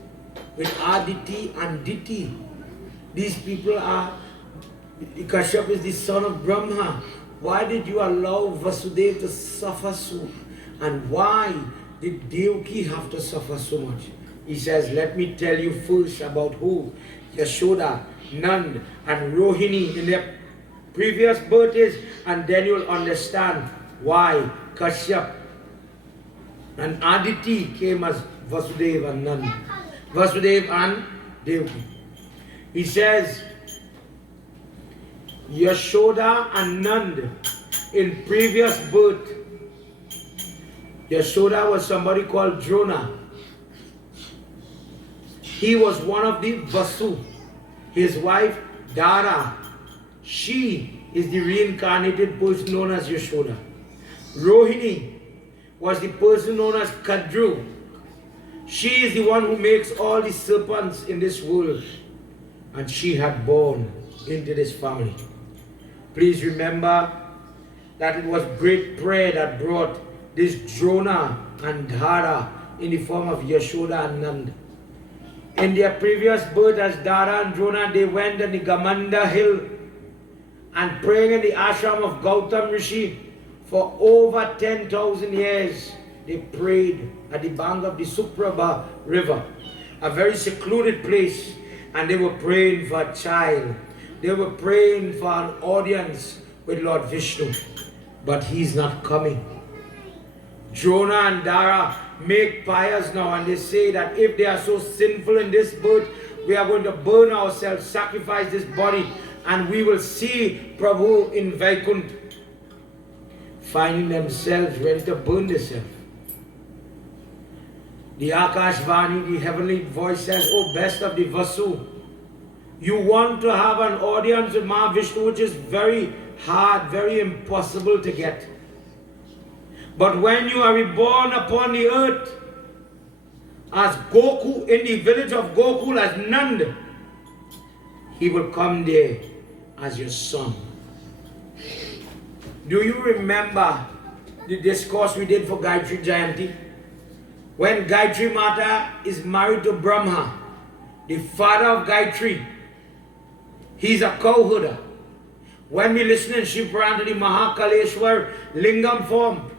with Aditi and Diti. These people are, Kashyap is the son of Brahma. Why did you allow Vasudeva to suffer so? And why did Devaki have to suffer so much? He says, let me tell you first about who Yashoda, Nand and Rohini in their previous birthdays, and then you'll understand why Kashyap and Aditi came as Vasudeva and Nand. Vasudeva and Devaki. He says, Yashoda and Nand in previous birth, Yashoda was somebody called Drona. He was one of the Vasu. His wife Dara, she is the reincarnated person known as Yashoda. Rohini was the person known as Kadru. She is the one who makes all the serpents in this world, and she had born into this family. Please remember that it was great prayer that brought this Drona and Dhara in the form of Yashoda and Nand. In their previous birth as Dara and Drona, they went on the Gamanda hill and praying in the ashram of Gautam Rishi for over 10,000 years. They prayed at the bank of the Suprabha river, a very secluded place, and they were praying for a child. They were praying for an audience with Lord Vishnu, but he's not coming. Drona and Dara make pyres now, and they say that if they are so sinful in this birth, we are going to burn ourselves, sacrifice this body, and we will see Prabhu in Vaikuntha. Finding themselves ready to burn themselves. The Akashvani, the heavenly voice says, oh best of the Vasu, you want to have an audience with Mahavishnu, which is very hard, very impossible to get. But when you are reborn upon the earth as Goku, in the village of Gokul as Nand, he will come there as your son. Do you remember the discourse we did for Gayatri Jayanti? When Gayatri Mata is married to Brahma, the father of Gayatri, he's a cowherder. When we listen in Shivpurana to the Mahakaleshwar Lingam form,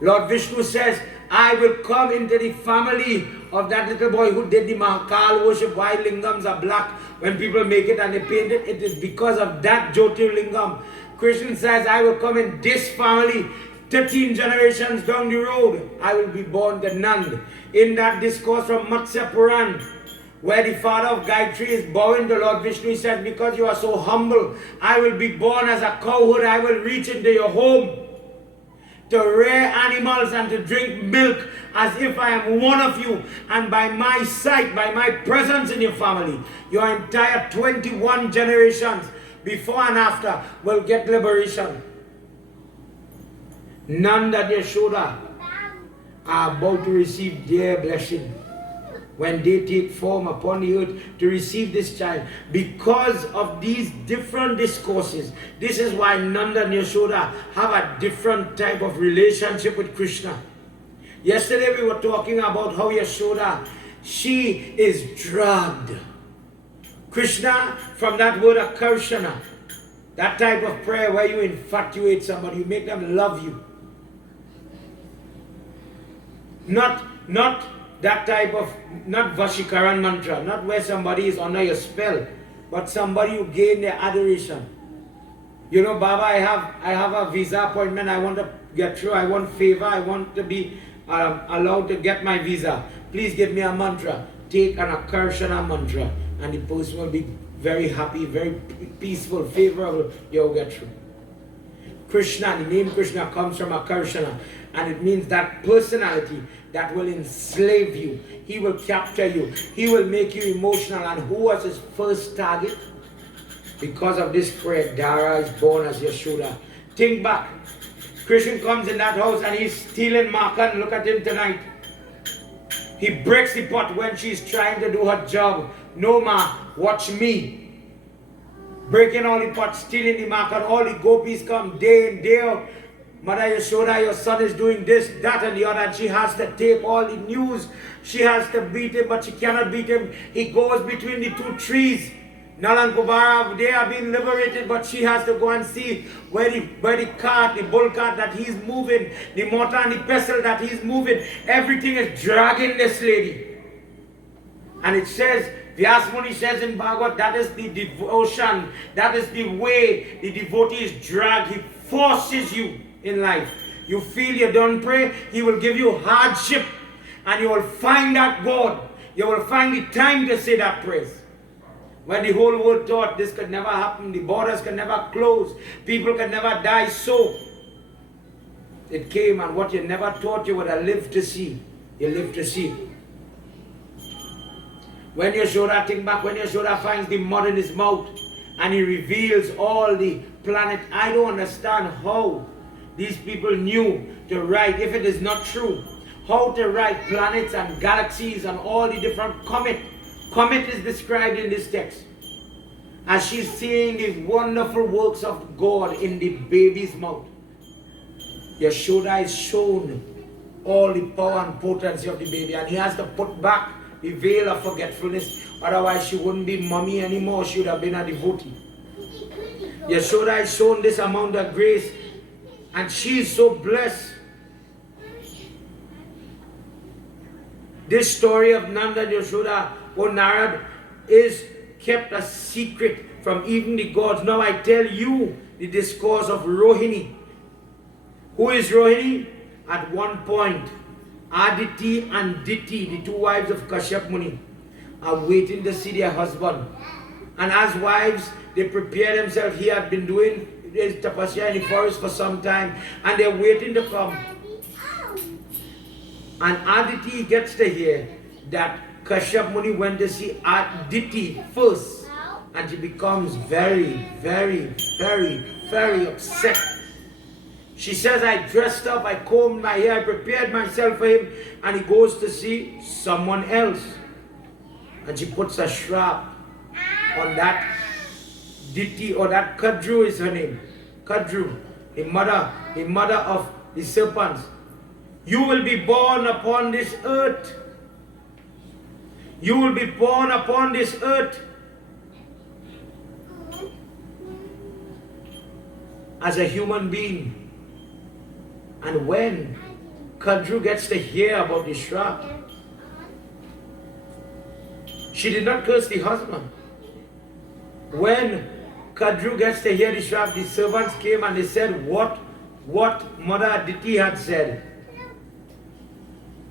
Lord Vishnu says, I will come into the family of that little boy who did the Mahakal worship. Why lingams are black when people make it and they paint it? It is because of that Jyotirlingam. Krishna says, I will come in this family 13 generations down the road. I will be born the Nand. In that discourse from Matsya Puran, where the father of Gayatri is bowing to Lord Vishnu, he says, because you are so humble, I will be born as a cowherd. I will reach into your home to rear animals and to drink milk as if I am one of you, and by my sight, by my presence in your family, your entire 21 generations before and after will get liberation. None and Yashoda are about to receive their blessing when they take form upon the earth to receive this child. Because of these different discourses, this is why Nanda and Yashoda have a different type of relationship with Krishna. Yesterday we were talking about how Yashoda, she is drugged. Krishna, from that word of Krsna, that type of prayer where you infatuate somebody, you make them love you. Not that type of, not Vashikaran mantra, not where somebody is under your spell, but somebody you gain their adoration. You know, Baba, I have a visa appointment, I want to get through, I want favor, I want to be allowed to get my visa. Please give me a mantra. Take an Akarshana mantra, and the person will be very happy, very peaceful, favorable, you'll get through. Krishna, the name Krishna comes from Akarshana, and it means that personality that will enslave you. He will capture you. He will make you emotional. And who was his first target? Because of this prayer, Dara is born as Yashoda. Think back. Krishna comes in that house and he's stealing Makan. Look at him tonight. He breaks the pot when she's trying to do her job. No ma, watch me. Breaking all the pots, stealing the Makan. All the gopis come day in, day out. Mother Yashoda, your son is doing this, that and the other, and she has to tape all the news. She has to beat him, but she cannot beat him. He goes between the two trees Nal and Kubara, they are being liberated, but she has to go and see where the cart, the bull cart that he's moving, the mortar and the pestle that he's moving, everything is dragging this lady. And it says, Vyasmuni says in Bhagavad, that is the devotion, that is the way the devotee is dragged. He forces you in life. You feel you don't pray, he will give you hardship, and you will find that God. You will find the time to say that praise. When the whole world thought this could never happen, the borders could never close, people could never die, so it came, and what you never thought you would have lived to see, you lived to see. When Yashoda think back, when Yashoda finds the mud in his mouth and he reveals all the planet, I don't understand how these people knew to write, if it is not true, how to write planets and galaxies and all the different comet. Comet is described in this text. As she's seeing the wonderful works of God in the baby's mouth, Yashoda is shown all the power and potency of the baby, and he has to put back the veil of forgetfulness, otherwise she wouldn't be mommy anymore, she would have been a devotee. Yashoda is shown this amount of grace, and she is so blessed. This story of Nanda and Yashoda or Narad is kept a secret from even the gods. Now I tell you the discourse of Rohini. Who is Rohini? At one point, Aditi and Diti, the two wives of Kashyap Muni, are waiting to see their husband. And as wives, they prepare themselves. He had been doing his tapasya in the forest for some time, and they're waiting to come. And Aditi gets to hear that Kashyap Muni went to see Aditi first, and she becomes very, very, very, very upset. She says, I dressed up, I combed my hair, I prepared myself for him, and he goes to see someone else. And she puts a shrap on that Diti, or that Kadru is her name. Kadru, the mother of the serpents. You will be born upon this earth. You will be born upon this earth as a human being. And when Kadru gets to hear about the shrap, she did not curse the husband. When Kadru gets to hear the shrap, the servants came and they said what Mother Aditi had said.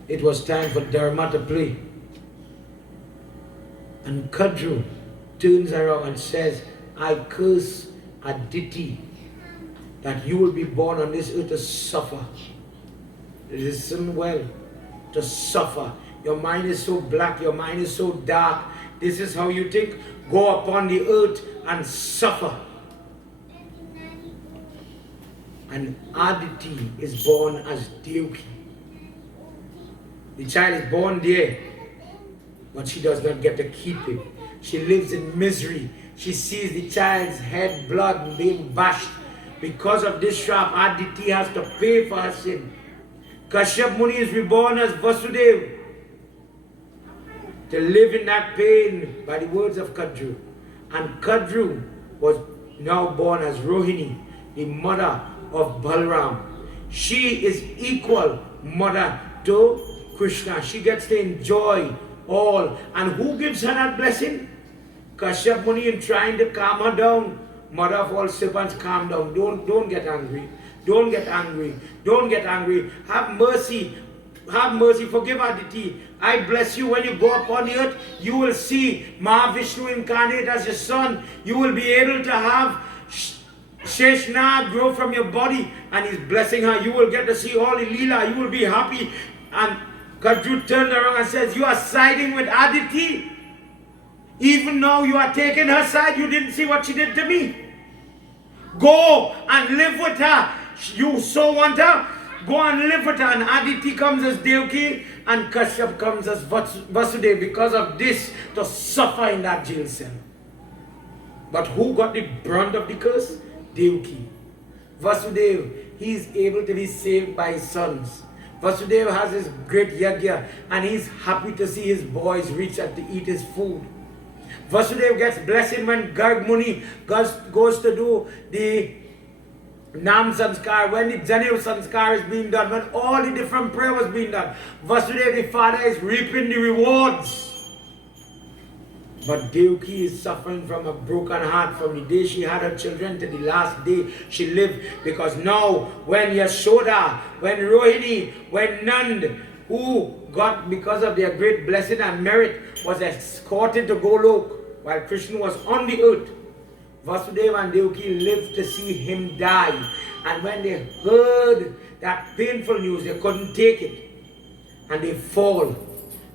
It was time for Dharma to play. And Kadru turns around and says, I curse Aditi that you will be born on this earth to suffer. Listen well, to suffer. Your mind is so black, your mind is so dark. This is how you think. Go upon the earth and suffer. And Aditi is born as Devaki. The child is born there, but she does not get to keep him. She lives in misery. She sees the child's head, blood being bashed. Because of this shrap, Aditi has to pay for her sin. Kashyap Muni is reborn as Vasudeva to live in that pain by the words of Kadru. And Kadru was now born as Rohini, the mother of Balram. She is equal mother to Krishna. She gets to enjoy all. And who gives her that blessing? Kashyap Muni, in trying to calm her down. Mother of all serpents, calm down. Don't get angry. Don't get angry. Don't get angry. Have mercy. Have mercy. Forgive Aditi. I bless you. When you go upon the earth, you will see Mahavishnu incarnate as your son. You will be able to have Sheshnag grow from your body, and he's blessing her. You will get to see all the Leela. You will be happy. And Kadru turned around and says, you are siding with Aditi. Even though you are taking her side, you didn't see what she did to me. Go and live with her. You so want her, go and live with her. And Aditi comes as Devaki, and Kashyap comes as Vasudeva because of this, to suffer in that jail cell. But who got the brunt of the curse? Devaki. Vasudeva, he is able to be saved by his sons. Vasudeva has his great yagya, and he's happy to see his boys reach out to eat his food. Vasudeva gets blessing when Garg Muni goes to do the Nam Sanskar, when the Janev Sanskar is being done, when all the different prayer was being done. Vasudeva, the father, is reaping the rewards. But Devaki is suffering from a broken heart from the day she had her children to the last day she lived. Because now, when Yashoda, when Rohini, when Nand, who got, because of their great blessing and merit, was escorted to Golok, while Krishna was on the earth, Vasudeva and Devaki lived to see him die. And when they heard that painful news, they couldn't take it. And they fall.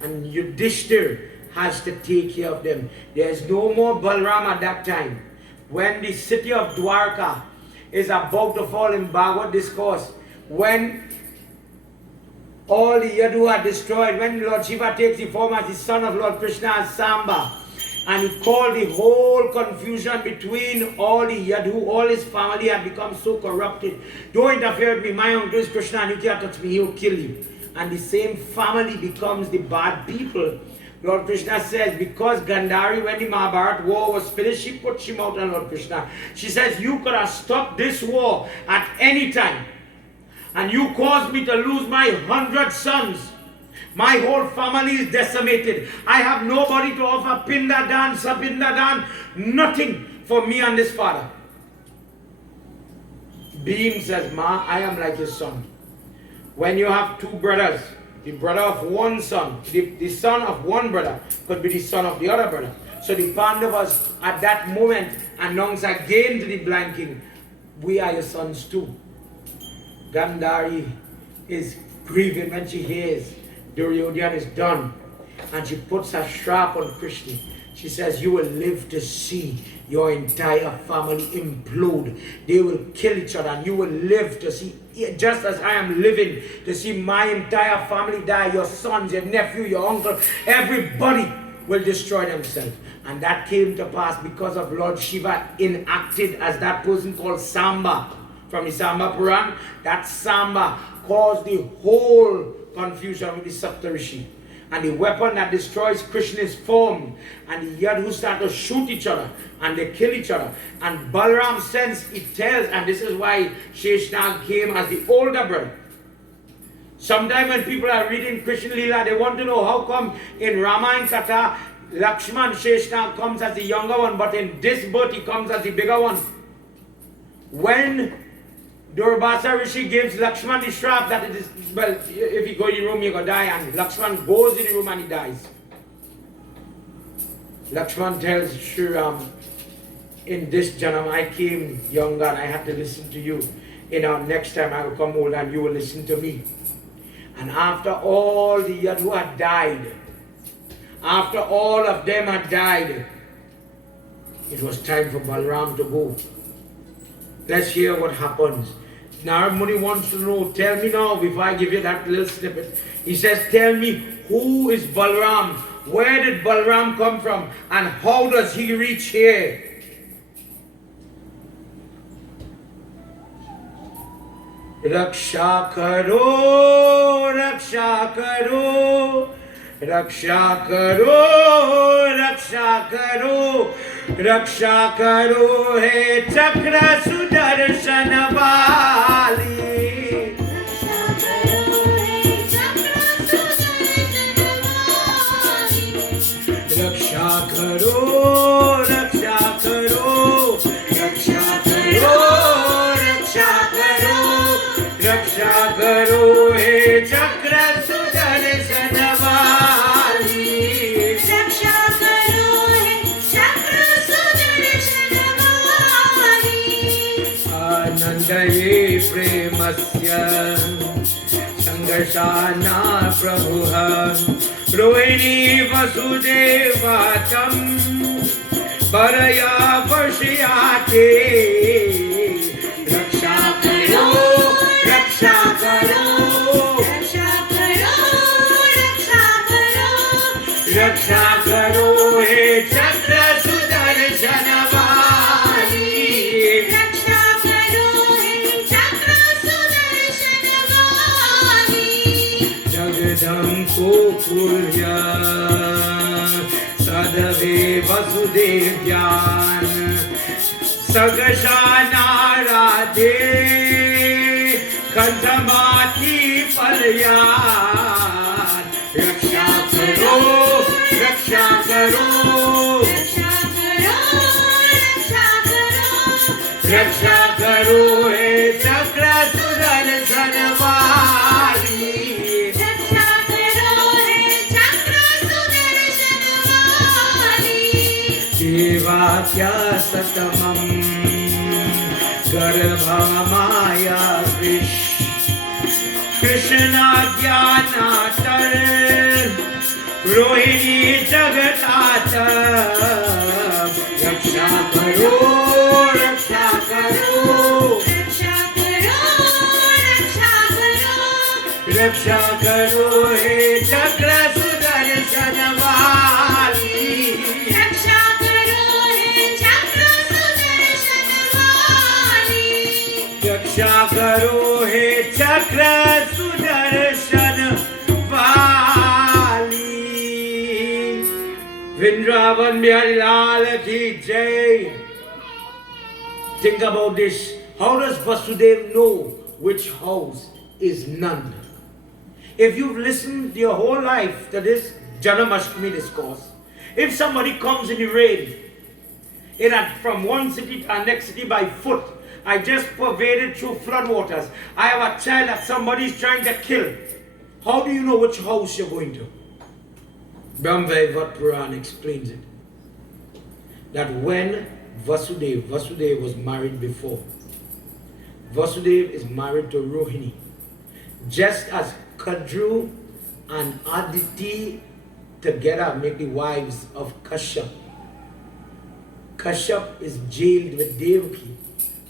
And Yudhishthira has to take care of them. There's no more Balram at that time. When the city of Dwarka is about to fall in Bhagavad discourse, when all the Yadu are destroyed, when Lord Shiva takes the form as the son of Lord Krishna as Samba, and he called the whole confusion between all the Yadu, all his family had become so corrupted. Don't interfere with me, my uncle is Krishna and you can't touch me, he'll kill you. And the same family becomes the bad people. Lord Krishna says, because Gandhari, when the Mahabharata war was finished, she put him out on Lord Krishna. She says, you could have stopped this war at any time. And you caused me to lose my 100 sons. My whole family is decimated. I have nobody to offer Pindadan, Sapindadan, nothing for me and this father. Bhim says, Ma, I am like his son. When you have two brothers, the brother of one son, the son of one brother could be the son of the other brother. So the Pandavas at that moment announced again to the blind king, we are your sons too. Gandhari is grieving when she hears Duryodhana is done, and she puts a strap on Krishna. She says, you will live to see your entire family implode. They will kill each other, and you will live to see, just as I am living, to see my entire family die. Your sons, your nephew, your uncle, everybody will destroy themselves. And that came to pass because of Lord Shiva enacted as that person called Samba. From the Samba Puran, that Samba caused the whole confusion with the Saptarishi. And the weapon that destroys Krishna is formed. And the Yadhu start to shoot each other. And they kill each other. And Balaram sends, it tells, and this is why Sheshnag came as the older brother. Sometimes when people are reading Krishna Leela, they want to know how come in Rama and Katha, Lakshman Sheshnag comes as the younger one, but in this birth he comes as the bigger one. When Durvasa Rishi gives Lakshman the shrap that it is, well, if you go in the room, you're going to die, and Lakshman goes in the room and he dies. Lakshman tells Sri Ram, in this janam I came younger and I had to listen to you. In our next time I will come old and you will listen to me. And after all the Yadhu had died, after all of them had died, it was time for Balram to go. Let's hear what happens. Narad Muni wants to know, tell me now, before I give you that little snippet. He says, tell me, who is Balram? Where did Balram come from? And how does he reach here? Raksha karo, raksha karo, raksha karo, raksha karo, raksha karo hai chakra sudarshan wali. Raksha karo, raksha karo, raksha karo, raksha karo, raksha karo hai chakra sudarshan wali. Anandaye premasya sangarshana prabhuha rohini vasudevatam baraya varshiyate. Raksha karo, raksha karo, raksha karo he chakra sudarshan wali. Jagadam Kokulya Sadaveva Vasudev Jaan Sagashana Radhe Kandhamati Palyan Raksha Karo Raksha Karo Raksha Karo He Chakra Sudarshan Vali Seva kya satamam Garbha Maya Vish Krishna Jnana Tar Rohini Jagatata Raksha Karo Raksha Karo Raksha Karo He Chakra Sudarshan Vali Raksha Karo He Chakra Sudarshan Vali Vrindavan Bihari Lal Ki Jai. Think about this. How does Vasudev know which house is Nand? If you've listened your whole life to this Janmashtami discourse, if somebody comes in the rain, from one city to the next city by foot, I just pervaded through floodwaters, I have a child that somebody is trying to kill, how do you know which house you're going to? Brahmavaivat Puran explains it. That when Vasudev was married before. Vasudev is married to Rohini. Just as Kadru and Aditi together make the wives of Kashyap. Kashyap is jailed with Devaki,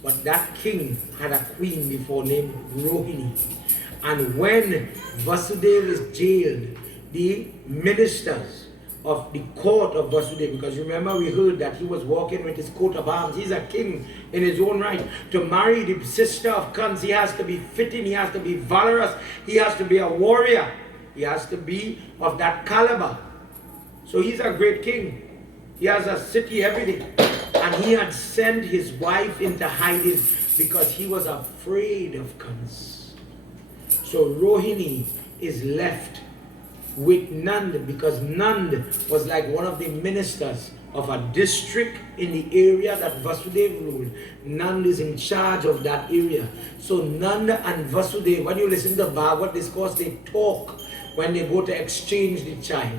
but that king had a queen before named Rohini. And when Vasudev is jailed, the ministers of the court of Vasudev, because remember we heard that he was walking with his coat of arms. He's a king in his own right. To marry the sister of Kans, he has to be fitting, he has to be valorous, he has to be a warrior, he has to be of that caliber. So he's a great king. He has a city, everything. And he had sent his wife into hiding because he was afraid of Kans. So Rohini is left with Nand, because Nand was like one of the ministers of a district in the area that Vasudev ruled. Nand is in charge of that area. So Nand and Vasudev, when you listen to Bhagavad discourse, they talk when they go to exchange the child.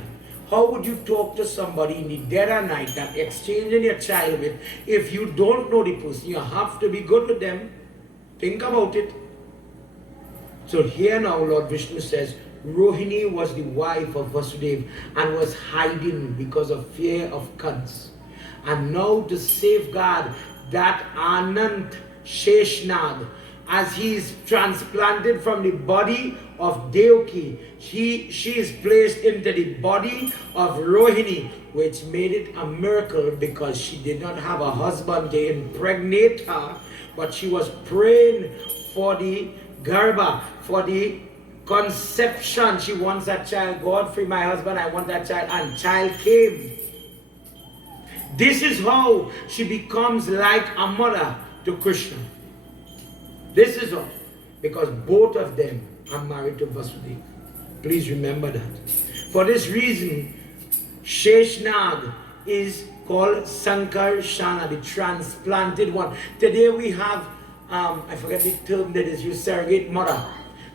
How would you talk to somebody in the dead of night that exchanging your child with, if you don't know the person? You have to be good with them. Think about it. So here now Lord Vishnu says, Rohini was the wife of Vasudev and was hiding because of fear of Kans. And now to safeguard that Anant Sheshnag, as he is transplanted from the body of Devaki, she is placed into the body of Rohini, which made it a miracle because she did not have a husband to impregnate her, but she was praying for the Garbha, for the conception. She wants that child. God, free my husband, I want that child. And child came. This is how she becomes like a mother to Krishna. This is all. Because both of them are married to Vasudeva. Please remember that. For this reason, Sheshnag is called Sankarshana, the transplanted one. Today we have, I forget the term that is used, surrogate mother,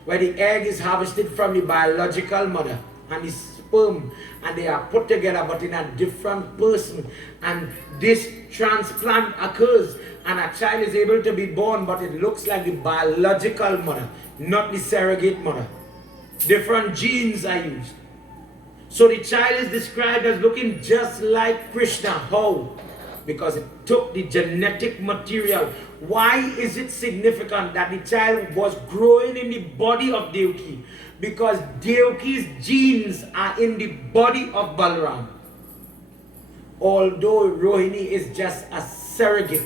where the egg is harvested from the biological mother and the sperm, and they are put together but in a different person, and this transplant occurs and a child is able to be born, but it looks like the biological mother, not the surrogate mother. Different genes are used. So the child is described as looking just like Krishna. How? Because it took the genetic material. Why is it significant that the child was growing in the body of Devaki? Because Devaki's genes are in the body of Balaram. Although Rohini is just a surrogate,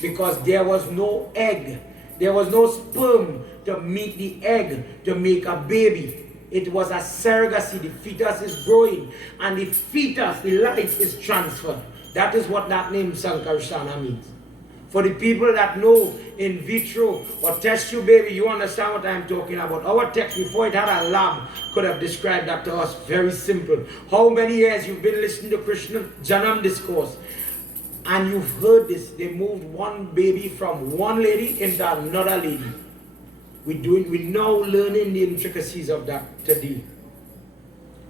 because there was no egg, there was no sperm to meet the egg to make a baby. It was a surrogacy. The fetus is growing, and the fetus, the life is transferred. That is what that name Sankarsana means. For the people that know in vitro or test tube baby, you understand what I'm talking about. Our text before it had a lab could have described that to us. Very simple. How many years you've been listening to Krishna Janam discourse, and you've heard this. They moved one baby from one lady into another lady. We're now learning the intricacies of that today.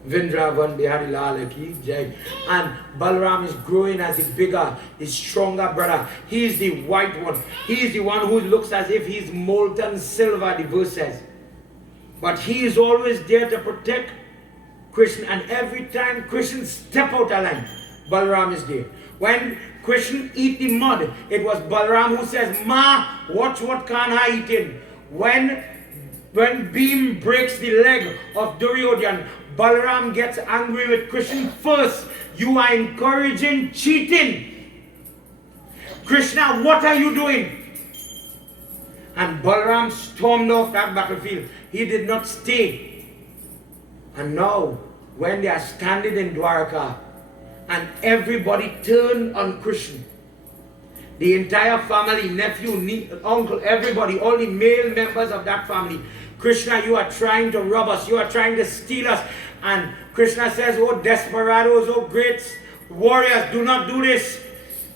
Vrindavan Bihari Lal Ki Jai. And Balaram is growing as a bigger, a stronger brother. He is the white one. He is the one who looks as if he's molten silver, the verse says. But he is always there to protect Krishna. And every time Krishna step out of line, Balaram is there. When Krishna eat the mud, it was Balaram who says, Ma, watch what Kanha eating. When Bhim breaks the leg of Duryodhan, Balaram gets angry with Krishna first. You are encouraging cheating. Krishna, what are you doing? And Balaram stormed off that battlefield. He did not stay. And now, when they are standing in Dwarka, and everybody turned on Krishna, the entire family, nephew, uncle, everybody, all the male members of that family, Krishna, you are trying to rob us. You are trying to steal us. And Krishna says, oh desperados, oh great warriors, do not do this.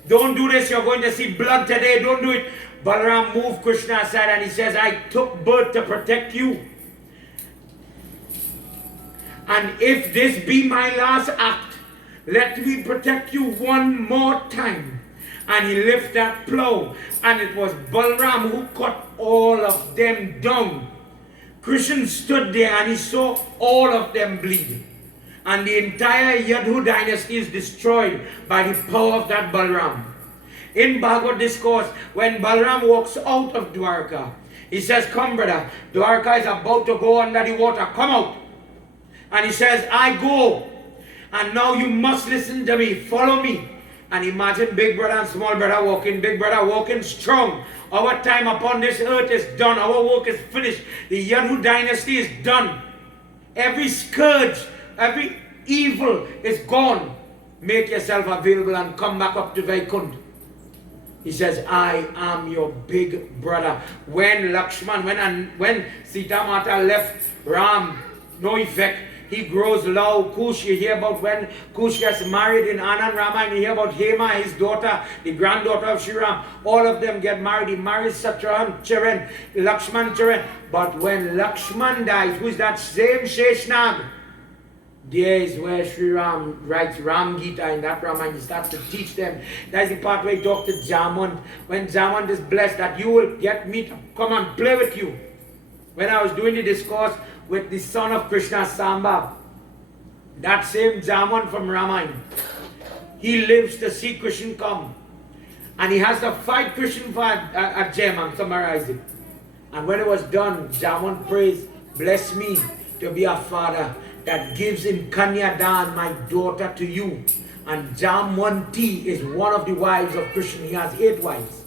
Don't do this. You're going to see blood today. Don't do it. Balaram moved Krishna aside and he says, I took birth to protect you. And if this be my last act, let me protect you one more time. And he lifted that plow, and it was Balaram who cut all of them down. Krishna stood there and he saw all of them bleed. And the entire Yadhu dynasty is destroyed by the power of that Balaram. In Bhagavad discourse, when Balaram walks out of Dwarka, he says, come brother, Dwarka is about to go under the water, come out. And he says, I go. And now you must listen to me, follow me. And imagine big brother and small brother walking, big brother walking strong. Our time upon this earth is done. Our work is finished. The Yadu dynasty is done. Every scourge, every evil is gone. Make yourself available and come back up to Vaikuntha. He says, I am your big brother. When Lakshman, when Sita Mata left Ram, no effect. He grows low. Kush, you hear about when Kush gets married in Anand Ramayana, you hear about Hema, his daughter, the granddaughter of Sri Ram. All of them get married. He marries Satrughn, Charan, Lakshman, Charan. But when Lakshman dies, who is that same Sheshnag? There is where Sri Ram writes Ram Gita in that Ramayana. He starts to teach them. That is the part where he talks to Jamant. When Jamant is blessed that you will get me to come and play with you. When I was doing the discourse with the son of Krishna, Samba, that same Jamant from Ramayana, he lives to see Krishna come. And he has to fight Krishna for a gem. I'm summarizing. And when it was done, Jamant prays, bless me to be a father that gives in Kanyadan, my daughter, to you. And Jamanti is one of the wives of Krishna. He has 8 wives.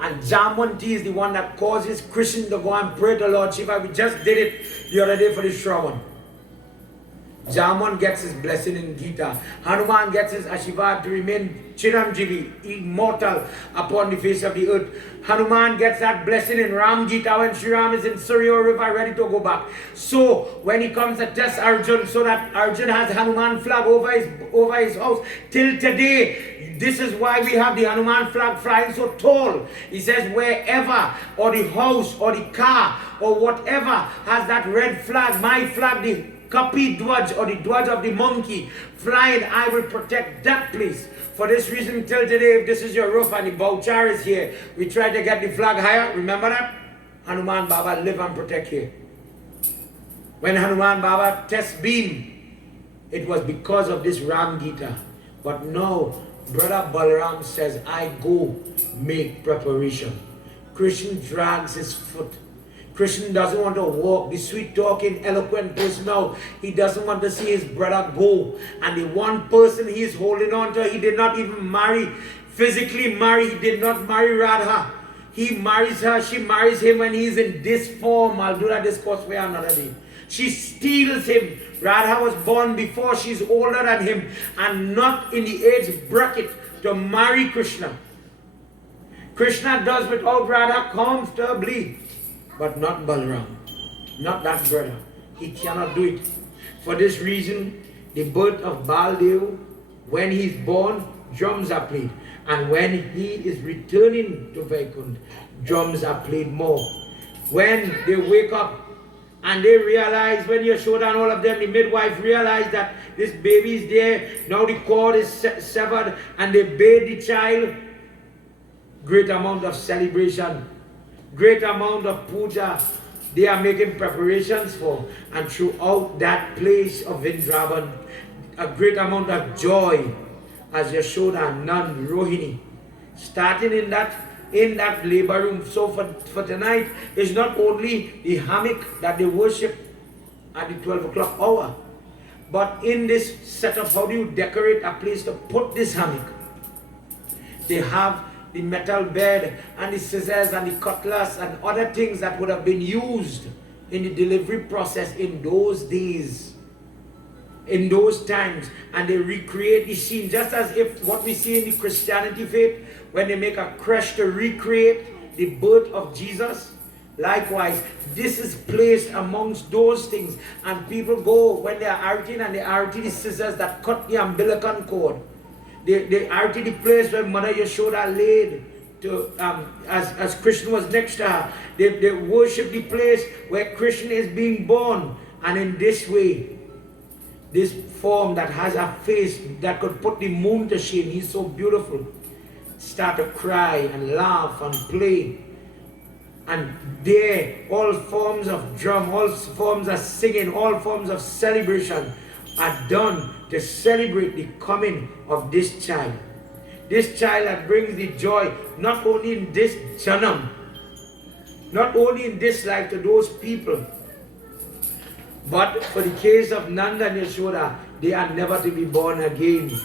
And Jamanti is the one that causes Krishna to go and pray to Lord Shiva. We just did it the other day for the Shravan. Jaman gets his blessing in Gita. Hanuman gets his Ashirvad to remain Chiranjeevi, immortal upon the face of the earth. Hanuman gets that blessing in Ram Gita when Sri Ram is in Suryo River ready to go back. So when he comes to test Arjun, so that Arjun has Hanuman flag over his house till today. This is why we have the Hanuman flag flying so tall. He says wherever, or the house, or the car, or whatever has that red flag, my flag, the Kapi Dwaj, or the Dwaj of the monkey flying, I will protect that place. For this reason, till today, if this is your roof and the Bouchar is here, we try to get the flag higher. Remember that? Hanuman Baba live and protect here. When Hanuman Baba tests beam, it was because of this Ram Gita. But now, Brother Balaram says, I go make preparation. Krishna drags his foot. Krishna doesn't want to walk. The sweet talking, eloquent person now, he doesn't want to see his brother go. And the one person he is holding on to, he did not even marry, physically marry. He did not marry Radha. He marries her, she marries him when he's in this form. I'll do that discourse for another day. She steals him. Radha was born before she's older than him and not in the age bracket to marry Krishna. Krishna does without Radha comfortably, but not Balaram, not that brother. He cannot do it. For this reason, the birth of Baldev, when he's born, drums are played. And when he is returning to Vaikuntha, drums are played more. When they wake up and they realize, when Yashoda and all of them, the midwife realize that this baby is there, now the cord is severed, and they bathe the child, great amount of celebration, great amount of puja, they are making preparations for. And throughout that place of Vrindavan, a great amount of joy, as Yashoda, Nand, Rohini, starting in that labor room. So for tonight, it's not only the hammock that they worship at the 12 o'clock hour, but in this setup, how do you decorate a place to put this hammock? They have the metal bed and the scissors and the cutlass and other things that would have been used in the delivery process in those days, in those times, and they recreate the scene, just as if what we see in the Christianity faith, when they make a creche to recreate the birth of Jesus. Likewise, this is placed amongst those things, and people go when they are arting, and they arty the scissors that cut the umbilical cord. They arty the place where Mother Yashoda laid to as Krishna was next to her. They worship the place where Krishna is being born, and in this way, this form that has a face that could put the moon to shame, he's so beautiful, start to cry and laugh and play. And there, all forms of drum, all forms of singing, all forms of celebration are done to celebrate the coming of this child. This child that brings the joy, not only in this janam, not only in this life to those people, but for the case of Nanda and Yashoda, they are never to be born again.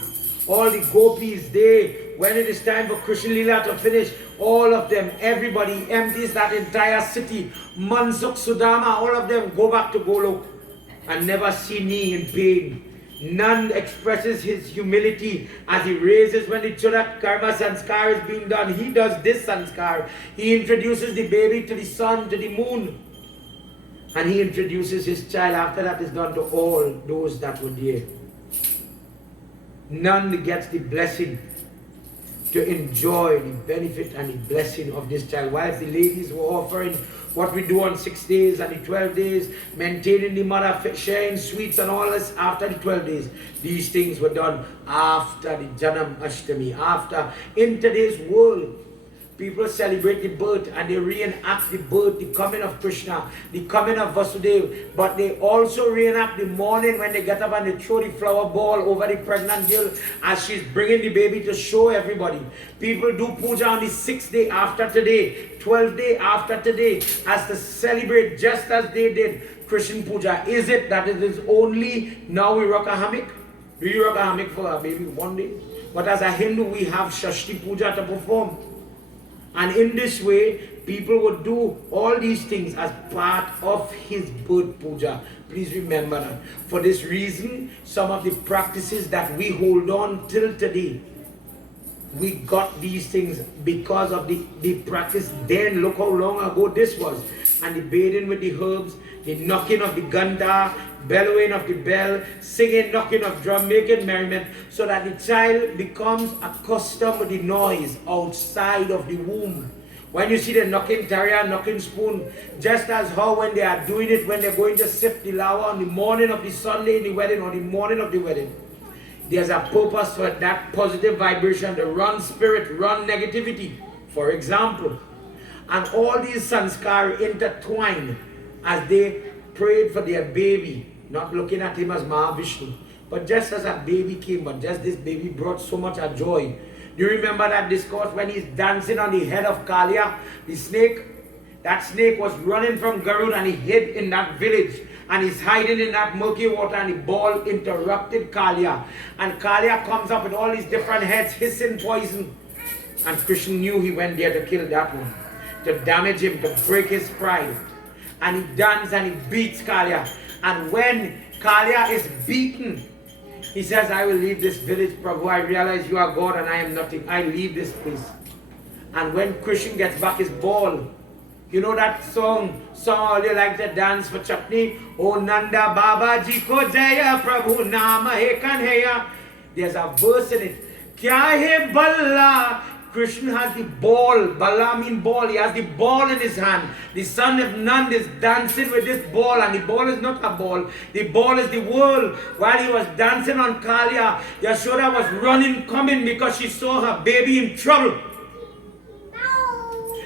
All the gopis, when it is time for Krishna Lila to finish, all of them, everybody empties that entire city. Mansukh, Sudama, all of them go back to Golok and never see me in pain. None expresses his humility as he raises when the Chodak Karma Sanskar is being done. He does this Sanskar. He introduces the baby to the sun, to the moon. And he introduces his child. After that is done to all those that were there. None gets the blessing to enjoy the benefit and the blessing of this child. Whilst the ladies were offering what we do on 6 days and the 12 days, maintaining the mother, sharing sweets and all this after the 12 days. These things were done after the Janam Ashtami. After, in today's world, people celebrate the birth and they reenact the birth, the coming of Krishna, the coming of Vasudeva, but they also reenact the morning when they get up and they throw the flower ball over the pregnant girl as she's bringing the baby to show everybody. People do puja on the 6th day after today, 12th day after today, as to celebrate just as they did Krishna puja. Is it that it is only now we rock a hammock? Do you rock a hammock for a baby one day? But as a Hindu, we have Shashti puja to perform. And in this way, people would do all these things as part of his birth puja. Please remember that. For this reason, some of the practices that we hold on till today, we got these things because of the practice then. Look how long ago this was. And the bathing with the herbs, the knocking of the ganta, bellowing of the bell, singing, knocking of drum, making merriment, so that the child becomes accustomed to the noise outside of the womb. When you see the knocking tarrier, knocking spoon, just as how when they are doing it, when they're going to sift the lava on the morning of the Sunday in the wedding or the morning of the wedding, there's a purpose for that positive vibration, the run spirit, run negativity, for example. And all these sanskar intertwine as they prayed for their baby, not looking at him as Mahavishnu, but just as a baby came, but just this baby brought so much joy. Do you remember that discourse when he's dancing on the head of Kalia, the snake? That snake was running from Garud and he hid in that village. And he's hiding in that murky water and the ball interrupted Kalia. And Kalia comes up with all these different heads, hissing poison. And Krishna knew he went there to kill that one, to damage him, to break his pride. And he dances and he beats Kalia. And when Kalia is beaten, he says, I will leave this village, Prabhu. I realize you are God and I am nothing. I leave this place. And when Krishna gets back his ball, you know that song all you like to dance for chutney? Oh Nanda Baba Ji ko jaya, Prabhu Nama He Kanhaya. There's a verse in it. Kya hai Balla? Krishna has the ball. Balla means ball. He has the ball in his hand. The son of Nand is dancing with this ball, and the ball is not a ball. The ball is the world. While he was dancing on Kalia, Yashoda was running, coming because she saw her baby in trouble.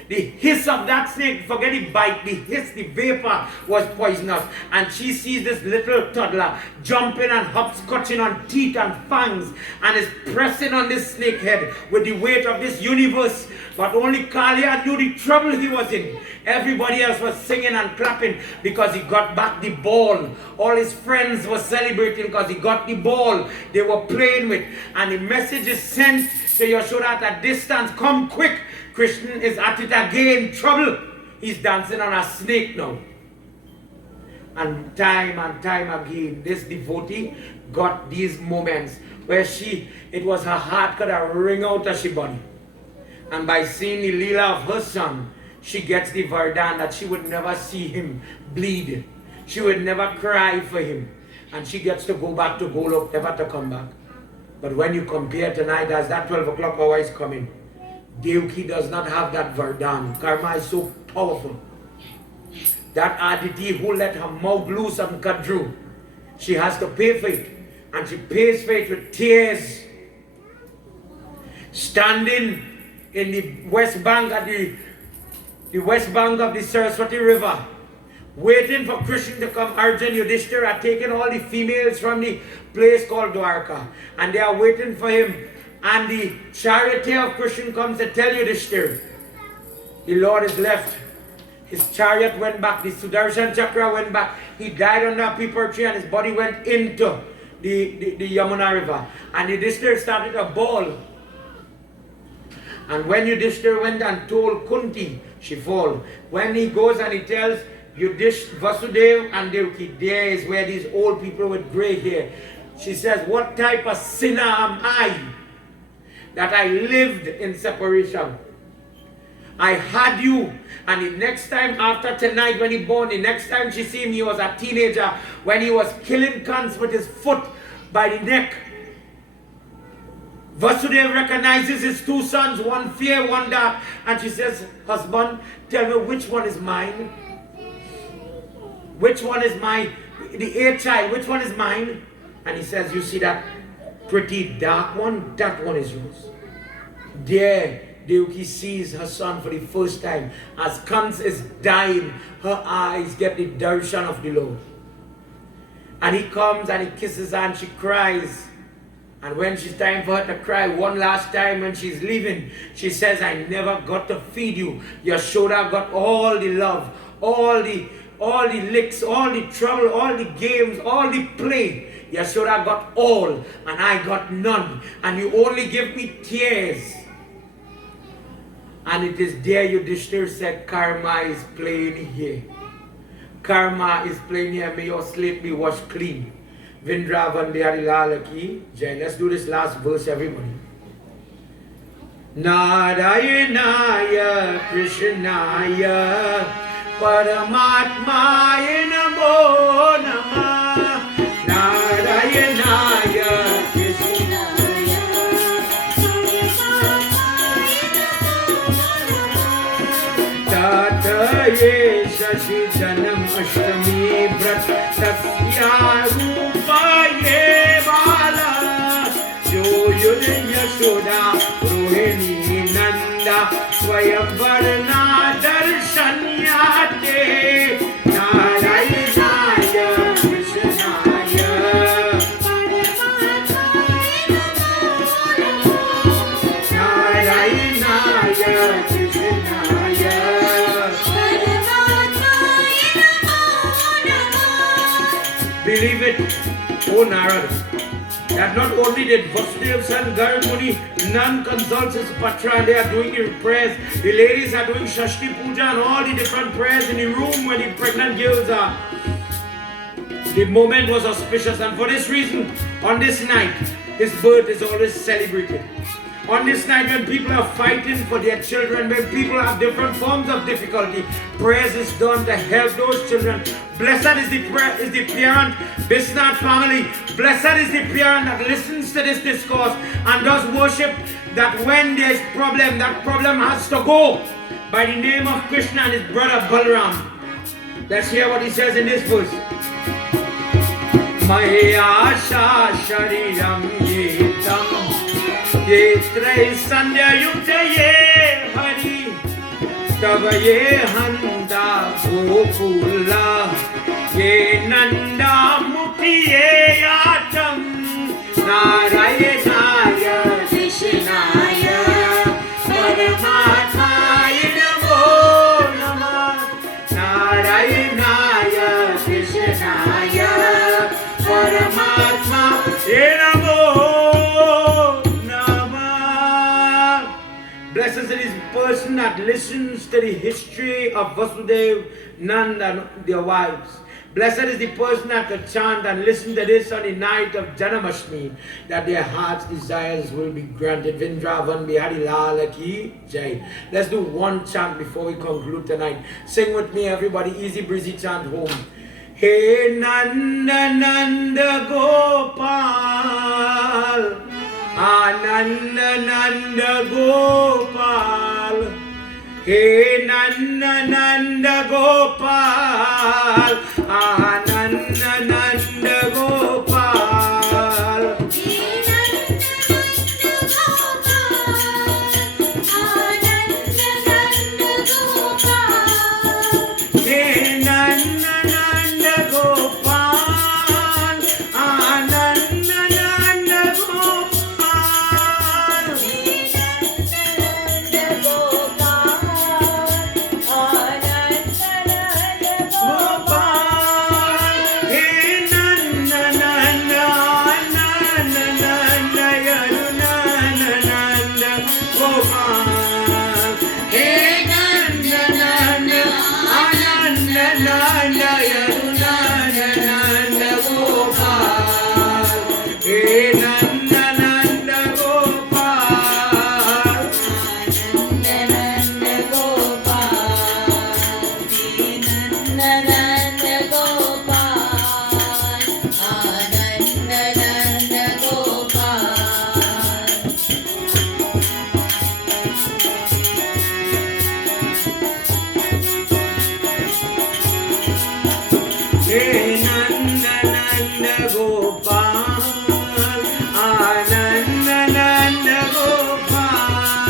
The hiss of that snake, forget the bite, the hiss, the vapor was poisonous. And she sees this little toddler jumping and hopscotching on teeth and fangs and is pressing on this snake head with the weight of this universe. But only Kalia knew the trouble he was in. Everybody else was singing and clapping because he got back the ball. All his friends were celebrating because he got the ball they were playing with. And the message is sent to Yashoda at a distance, come quick. Krishna is at it again, trouble. He's dancing on a snake now. And time again, this devotee got these moments where it was her heart could ring out of her body. And by seeing the Leela of her son, she gets the Vardhan that she would never see him bleed. She would never cry for him. And she gets to go back to Golok, never to come back. But when you compare tonight, as that 12 o'clock hour is coming, Devaki does not have that Vardhan. Karma is so powerful. That Aditi who let her mouth loose on Kadru, she has to pay for it. And she pays for it with tears. Standing in the west bank of the Saraswati River, waiting for Krishna to come. Arjun Yudhishthira are taking all the females from the place called Dwarka, and they are waiting for him. And the charioteer of Krishna comes to tell Yudhishthira, the Lord is left. His chariot went back, the Sudarshan Chakra went back. He died under a peepal tree and his body went into the Yamuna River. And Yudhishthira started a bawl. And when Yudhishthira went and told Kunti, she fall. When he goes and he tells Yudhishthira, Vasudeva and Devaki, there is where these old people with gray hair. She says, what type of sinner am I that I lived in separation? I had you, and the next time after tonight when he born, the next time she see him, he was a teenager when he was killing cunts with his foot by the neck. Vasudeva recognizes his two sons, one fair, one dark, and she says, husband, tell me which one is mine? Which one is mine? The eighth child, which one is mine? And he says, you see that pretty dark one? That one is yours. There, Devaki sees her son for the first time. As Kans is dying, her eyes get the darshan of the Lord. And he comes and he kisses her and she cries. And when it's time for her to cry one last time when she's leaving, she says, I never got to feed you. Yashoda got all the love, all the licks, all the trouble, all the games, all the play. Yashoda got all and I got none. And you only give me tears. And it is there Yudhishthira said, karma is playing here. Karma is playing here. May your slate be washed clean. Vrindavan Bihari Lal Ki Jai. Let's do this last verse, everybody. Narayanaya Krishnaya Paramatmaya Namo Namah. Narayanaya Krishnaya Tataye Shashi Janam Ashtami Vrat Tasya Rupaye Bala Joyul Yashoda Rohini Nanda Swayamvarna Darshanyate Narayanaya Krishnaya Narayanaya Krishnaya. Believe it, O Narada, that not only did Vasudeva and Garmuni, none consults his patra, they are doing the prayers. The ladies are doing Shashti Puja and all the different prayers in the room where the pregnant girls are. The moment was auspicious, and for this reason, on this night, his birth is always celebrated. On this night, when people are fighting for their children, when people have different forms of difficulty, prayers is done to help those children. Blessed is the parent, Bisnath family. Blessed is the parent that listens to this discourse and does worship, that when there's problem, that problem has to go by the name of Krishna and his brother Balaram. Let's hear what he says in this verse. Maya Shariram Yetam Yetre Sandhya Yukta Ye Hari Tava Ye Handa Gokula Ye Nanda Mukti Ye Yatam Narayanaya Krishnaya Paramatmaya Namo Namah Narayanaya Krishnaya Paramatma Namo Namah. Blessed is the person that listens to the history of Vasudev, Nanda and their wives. Blessed is the person that can chant and listen to this on the night of Janmashtami, that their heart's desires will be granted. Vrindavan Bihari Lal Ki Jai. Let's do one chant before we conclude tonight. Sing with me, everybody. Easy breezy chant home. Hey Nanda Nanda Gopal, Ananda Nanda Gopal. Hey Nanda Nanda Gopal, Ananda Nanda Gopal. Hey Nanda Nanda Gopal, Ananda Nanda Gopal.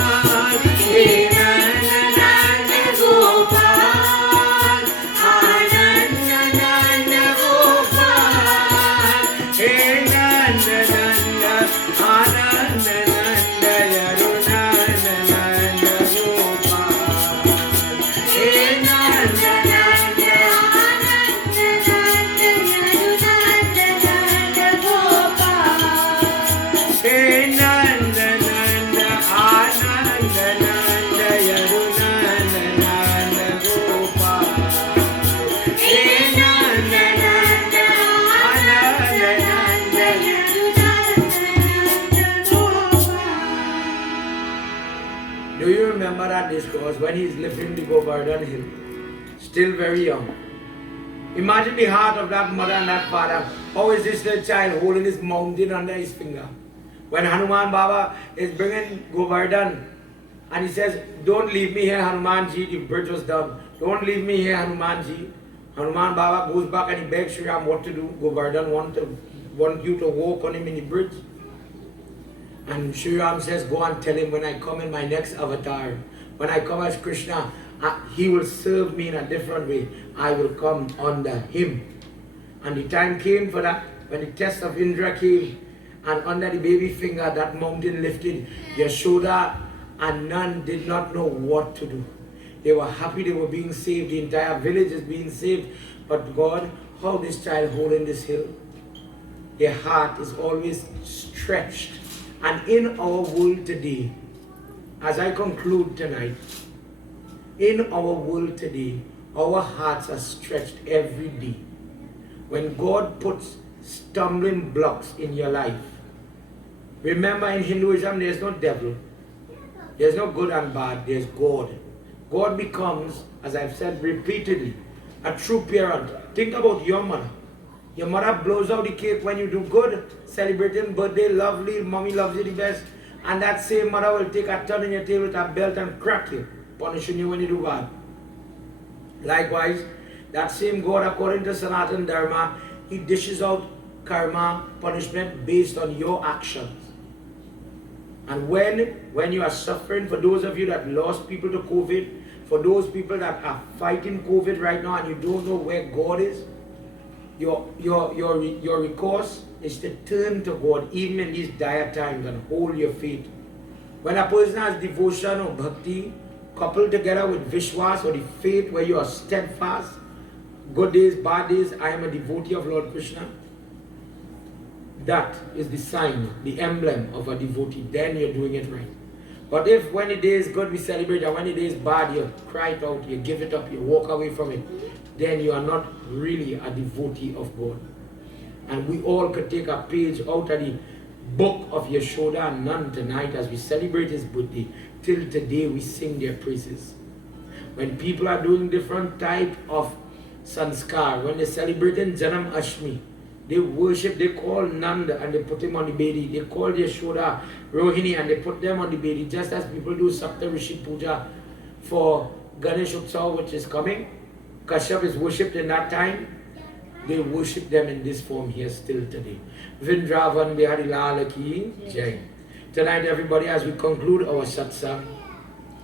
Discourse when he's lifting the Govardhan hill, still very young. Imagine the heart of that mother and that father. How is this little child holding his mountain under his finger? When Hanuman Baba is bringing Govardhan and he says, don't leave me here, Hanumanji, the bridge was done. Don't leave me here, Hanumanji. Hanuman Baba goes back and he begs Sri Ram what to do. Govardhan want you to walk on him in the bridge. And Sri Ram says, go and tell him when I come in my next avatar, when I come as Krishna, he will serve me in a different way. I will come under him. And the time came for that, when the test of Indra came, and under the baby finger, that mountain lifted. Yashoda and Nan did not know what to do. They were happy they were being saved. The entire village is being saved. But God, how this child holding this hill? Their heart is always stretched. And in our world today, as I conclude tonight, in our world today, our hearts are stretched every day. when God puts stumbling blocks in your life, remember in Hinduism there's no devil, there's no good and bad, there's God. God becomes, as I've said repeatedly, a true parent. Think about your mother. Your mother blows out the cake when you do good, celebrating birthday, lovely, mommy loves you the best, and that same mother will take a turn in your tail with a belt and crack you, punishing you when you do bad. Likewise, that same God, according to Sanatan Dharma, he dishes out karma, punishment based on your actions. And when you are suffering, for those of you that lost people to COVID, for those people that are fighting COVID right now and you don't know where God is, your recourse is to turn to God even in these dire times and hold your faith. When a person has devotion or bhakti coupled together with vishwas or the faith where you are steadfast, good days, bad days, I am a devotee of Lord Krishna, that is the sign, the emblem of a devotee. Then you're doing it right. But if when the day is good we celebrate and when the day is bad you cry it out, you give it up, you walk away from it, then you are not really a devotee of God. And we all could take a page out of the book of Yashoda and Nand tonight as we celebrate his birthday. Till today we sing their praises. When people are doing different type of sanskar, when they're celebrating Janam Ashmi, they worship, they call Nanda and they put him on the Bedi. They call Yashoda Rohini and they put them on the Bedi. Just as people do Sapta Rishi Puja for Ganesh Utsav, which is coming. Kashyap is worshipped in that time. They worship them in this form here still today. Vrindavan Bihari Lal Ki Jai. Tonight everybody, as we conclude our satsang,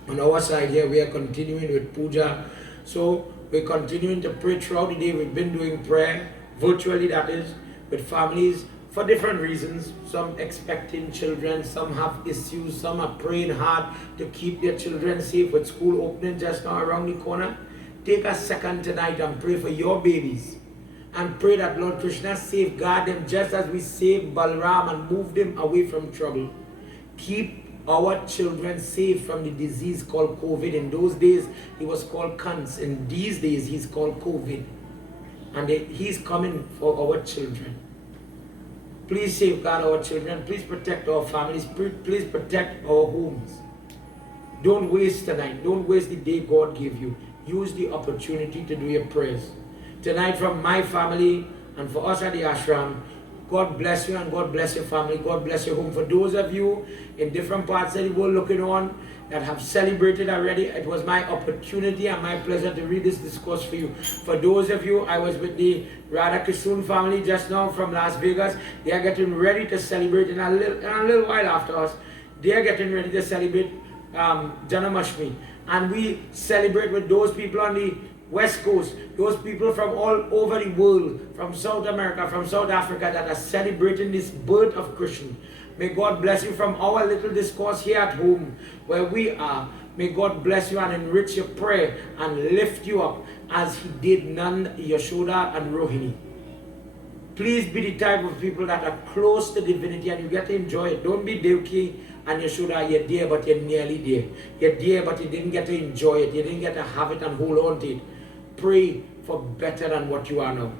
on our side here we are continuing with puja. So we're continuing to pray throughout the day. We've been doing prayer, virtually that is, with families for different reasons. Some expecting children, some have issues, some are praying hard to keep their children safe with school opening just now around the corner. Take a second tonight and pray for your babies. And pray that Lord Krishna safeguard them just as we saved Balram and moved him away from trouble. Keep our children safe from the disease called COVID. In those days, he was called Kans. In these days, he's called COVID. And he's coming for our children. Please safeguard our children. Please protect our families. Please protect our homes. Don't waste tonight. Don't waste the day God gave you. Use the opportunity to do your prayers. Tonight from my family and for us at the ashram, God bless you and God bless your family. God bless your home. For those of you in different parts of the world looking on that have celebrated already, it was my opportunity and my pleasure to read this discourse for you. For those of you, I was with the Radha Kishoon family just now from Las Vegas. They are getting ready to celebrate in a little while after us. They are getting ready to celebrate Janamashmi. And we celebrate with those people on the West Coast, those people from all over the world, from South America, from South Africa that are celebrating this birth of Krishna. May God bless you from our little discourse here at home where we are. May God bless you and enrich your prayer and lift you up as he did Nand, Yashoda and Rohini. Please be the type of people that are close to divinity and you get to enjoy it. Don't be Devki and Yashoda, you're there but you're nearly there. You're there but you didn't get to enjoy it. You didn't get to have it and hold on to it. Pray for better than what you are now.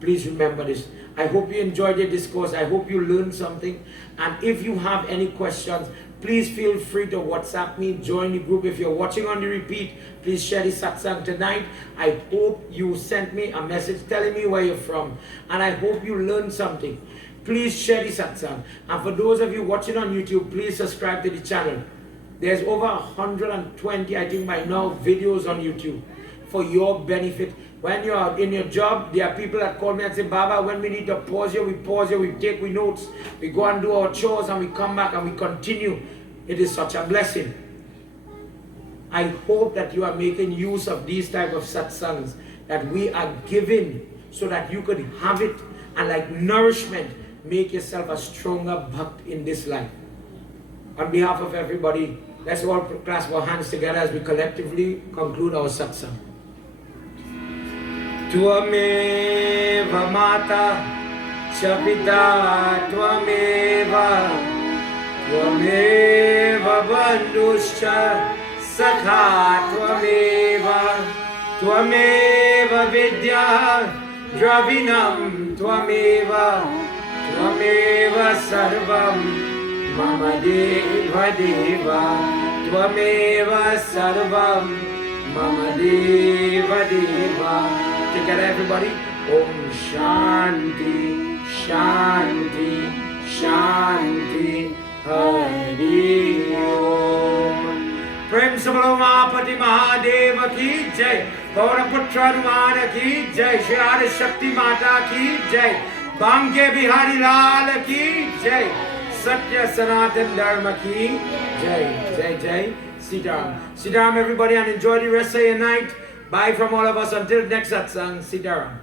Please remember this. I hope you enjoyed the discourse. I hope you learned something. And if you have any questions, please feel free to WhatsApp me, join the group. If you're watching on the repeat, please share the satsang tonight. I hope you sent me a message telling me where you're from. And I hope you learned something. Please share the satsang. And for those of you watching on YouTube, please subscribe to the channel. There's over 120, I think by now, videos on YouTube for your benefit. When you are in your job, there are people that call me and say, Baba, when we need to pause here, we take notes, we go and do our chores and we come back and we continue. It is such a blessing. I hope that you are making use of these type of satsangs that we are giving so that you could have it and like nourishment, make yourself a stronger bhakt in this life. On behalf of everybody, let's all clasp our hands together as we collectively conclude our satsang. Tvameva mata cha pita tvameva bandhuscha sakha tvameva vidya Dravinam Tvameva Sarvam Mama Deva Deva Tvameva Sarvam Mama Deva Deva. Together everybody. Om Shanti Shanti Shanti Hari Om. Prem Sabalo Mahapati Mahadeva ki jai. Pawana Putra Numana ki jai. Shri Adi Shakti Mata ki jai. Bangye Bihari Lal ki jai. Satya Sanatan Dharma ki jai. Jai Jai. Sitaram. Sitaram everybody, and enjoy the rest of your night. Bye from all of us until next satsang. Sitaram.